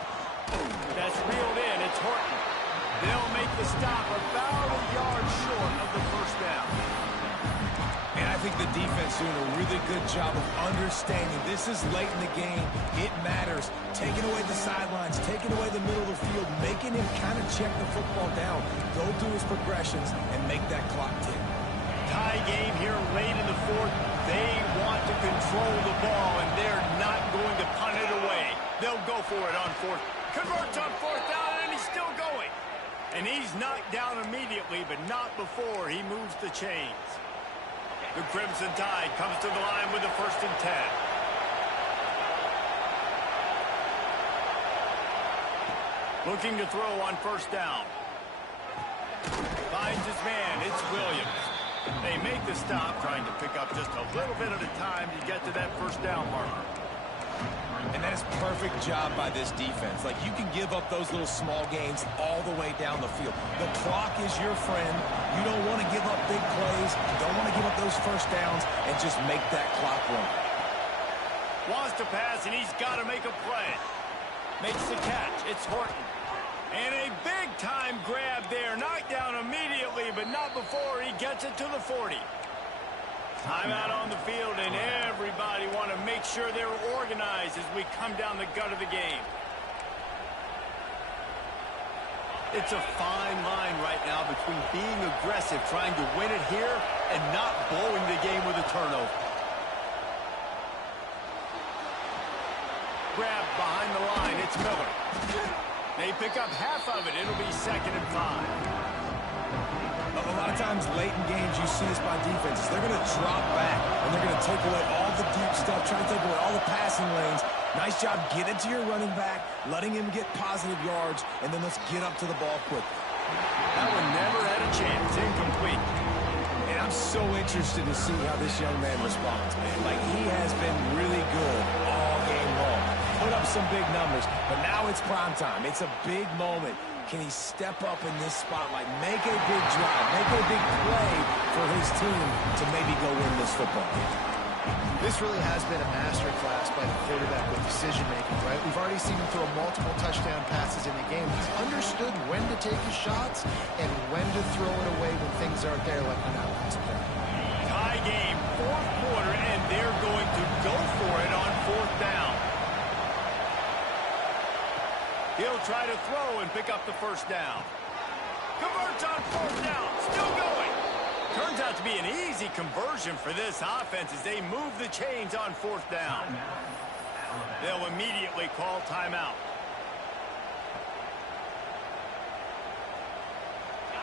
That's reeled in. It's Horton. They'll make the stop about a yard short of the 1st down. And I think the defense doing a really good job of understanding this is late in the game. It matters. Taking away the sidelines, taking away the middle of the field, making him kind of check the football down, go through his progressions, and make that clock tick. Tie game here late in the 4th. They want to control the ball, and they're not going to punt it away. They'll go for it on 4th. Converts on 4th down, and he's still going. And he's knocked down immediately, but not before he moves the chains. The Crimson Tide comes to the line with a 1st and 10. Looking to throw on 1st down. Finds his man. It's Williams. They make the stop, trying to pick up just a little bit at a time to get to that 1st down marker. And that is perfect job by this defense. Like, you can give up those little small gains all the way down the field. The clock is your friend. You don't want to give up big plays. You don't want to give up those 1st downs and just make that clock run. Wants to pass, and he's got to make a play. Makes the catch. It's Horton. And a big-time grab there. Knocked down immediately, but not before he gets it to the 40. Timeout on the field, and everybody want to make sure they're organized as we come down the gut of the game. It's a fine line right now between being aggressive, trying to win it here, and not blowing the game with a turnover. Grab behind the line, it's Miller. They pick up half of it. It'll be 2nd and 5. A lot of times late in games you see this by defenses. They're going to drop back, and they're going to take away all the deep stuff, trying to take away all the passing lanes. Nice job getting to your running back, letting him get positive yards, and then let's get up to the ball quick. That one never had a chance. Incomplete. And I'm so interested to see how this young man responds, man. Like, he has been really good all game long. Put up some big numbers, but now it's prime time. It's a big moment. Can he step up in this spotlight, make a big drive, make a big play for his team to maybe go win this football game? This really has been a masterclass by the quarterback with decision-making, right? We've already seen him throw multiple touchdown passes in the game. He's understood when to take his shots and when to throw it away when things aren't there, like on that last play. Tie game, 4th quarter, and they're going to go for it on 4th down. He'll try to throw and pick up the 1st down. Converts on 4th down, still going. Turns out to be an easy conversion for this offense as they move the chains on 4th down. They'll immediately call timeout.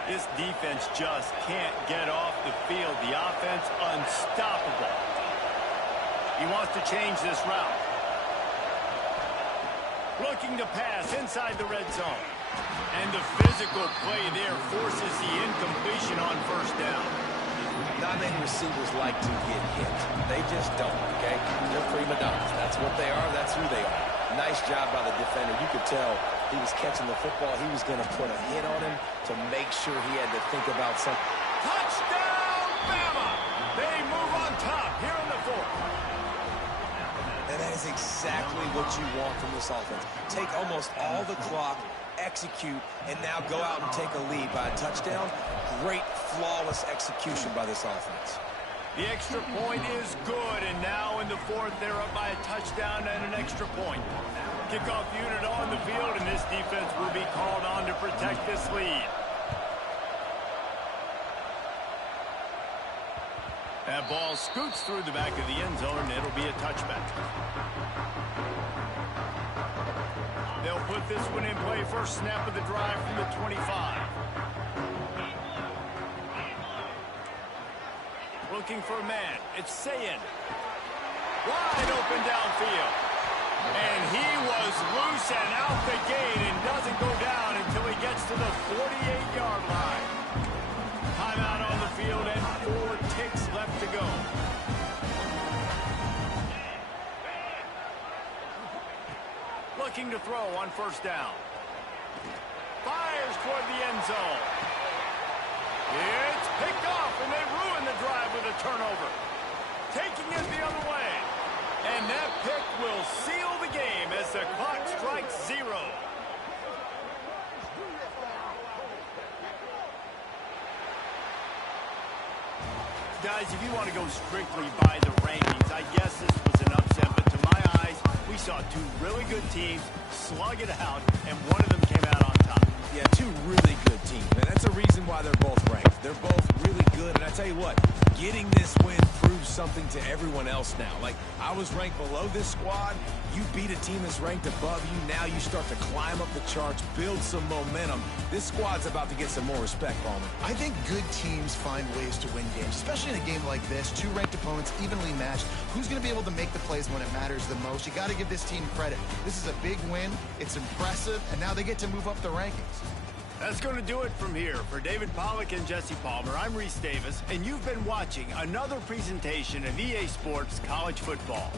This defense just can't get off the field. The offense unstoppable. He wants to change this route. Looking to pass inside the red zone. And the physical play there forces the incompletion on 1st down. Not many receivers like to get hit. They just don't, okay? They're prima donnas. That's what they are. That's who they are. Nice job by the defender. You could tell he was catching the football. He was going to put a hit on him to make sure he had to think about something. Touchdown, Bama! They move on top here in the 4th. And that is exactly what you want from this offense. Take almost all the clock, execute, and now go out and take a lead by a touchdown. Great, flawless execution by this offense. The extra point is good, and now in the 4th, they're up by a touchdown and an extra point. Kickoff unit on the field, and this defense will be called on to protect this lead. That ball scoots through the back of the end zone, and it'll be a touchback. They'll put this one in play. First snap of the drive from the 25. Looking for a man. It's Sayin. Wide open downfield. And he was loose and out the gate and doesn't go down until he gets to the 48-yard line. Timeout on the field and 4 ticks left to go. Looking to throw on 1st down. Fires toward the end zone. It's picked off, and they ruin the drive with a turnover. Taking it the other way. And that pick will seal the game as the clock strikes 0. Guys, if you want to go strictly by the rankings, I guess this was an upset, but to my eyes, we saw 2 really good teams slug it out, and one of them came out on top. Yeah, 2 really good teams, man. That's a reason why they're both ranked. They're both really good, and I tell you what, getting this win proves something to everyone else now. Like, I was ranked below this squad. You beat a team that's ranked above you. Now you start to climb up the charts, build some momentum. This squad's about to get some more respect, Palmer. I think good teams find ways to win games, especially in a game like this. 2 ranked opponents, evenly matched. Who's going to be able to make the plays when it matters the most? You got to give this team credit. This is a big win. It's impressive, and now they get to move up the rankings. That's going to do it from here. For David Pollack and Jesse Palmer, I'm Reese Davis, and you've been watching another presentation of EA Sports College Football.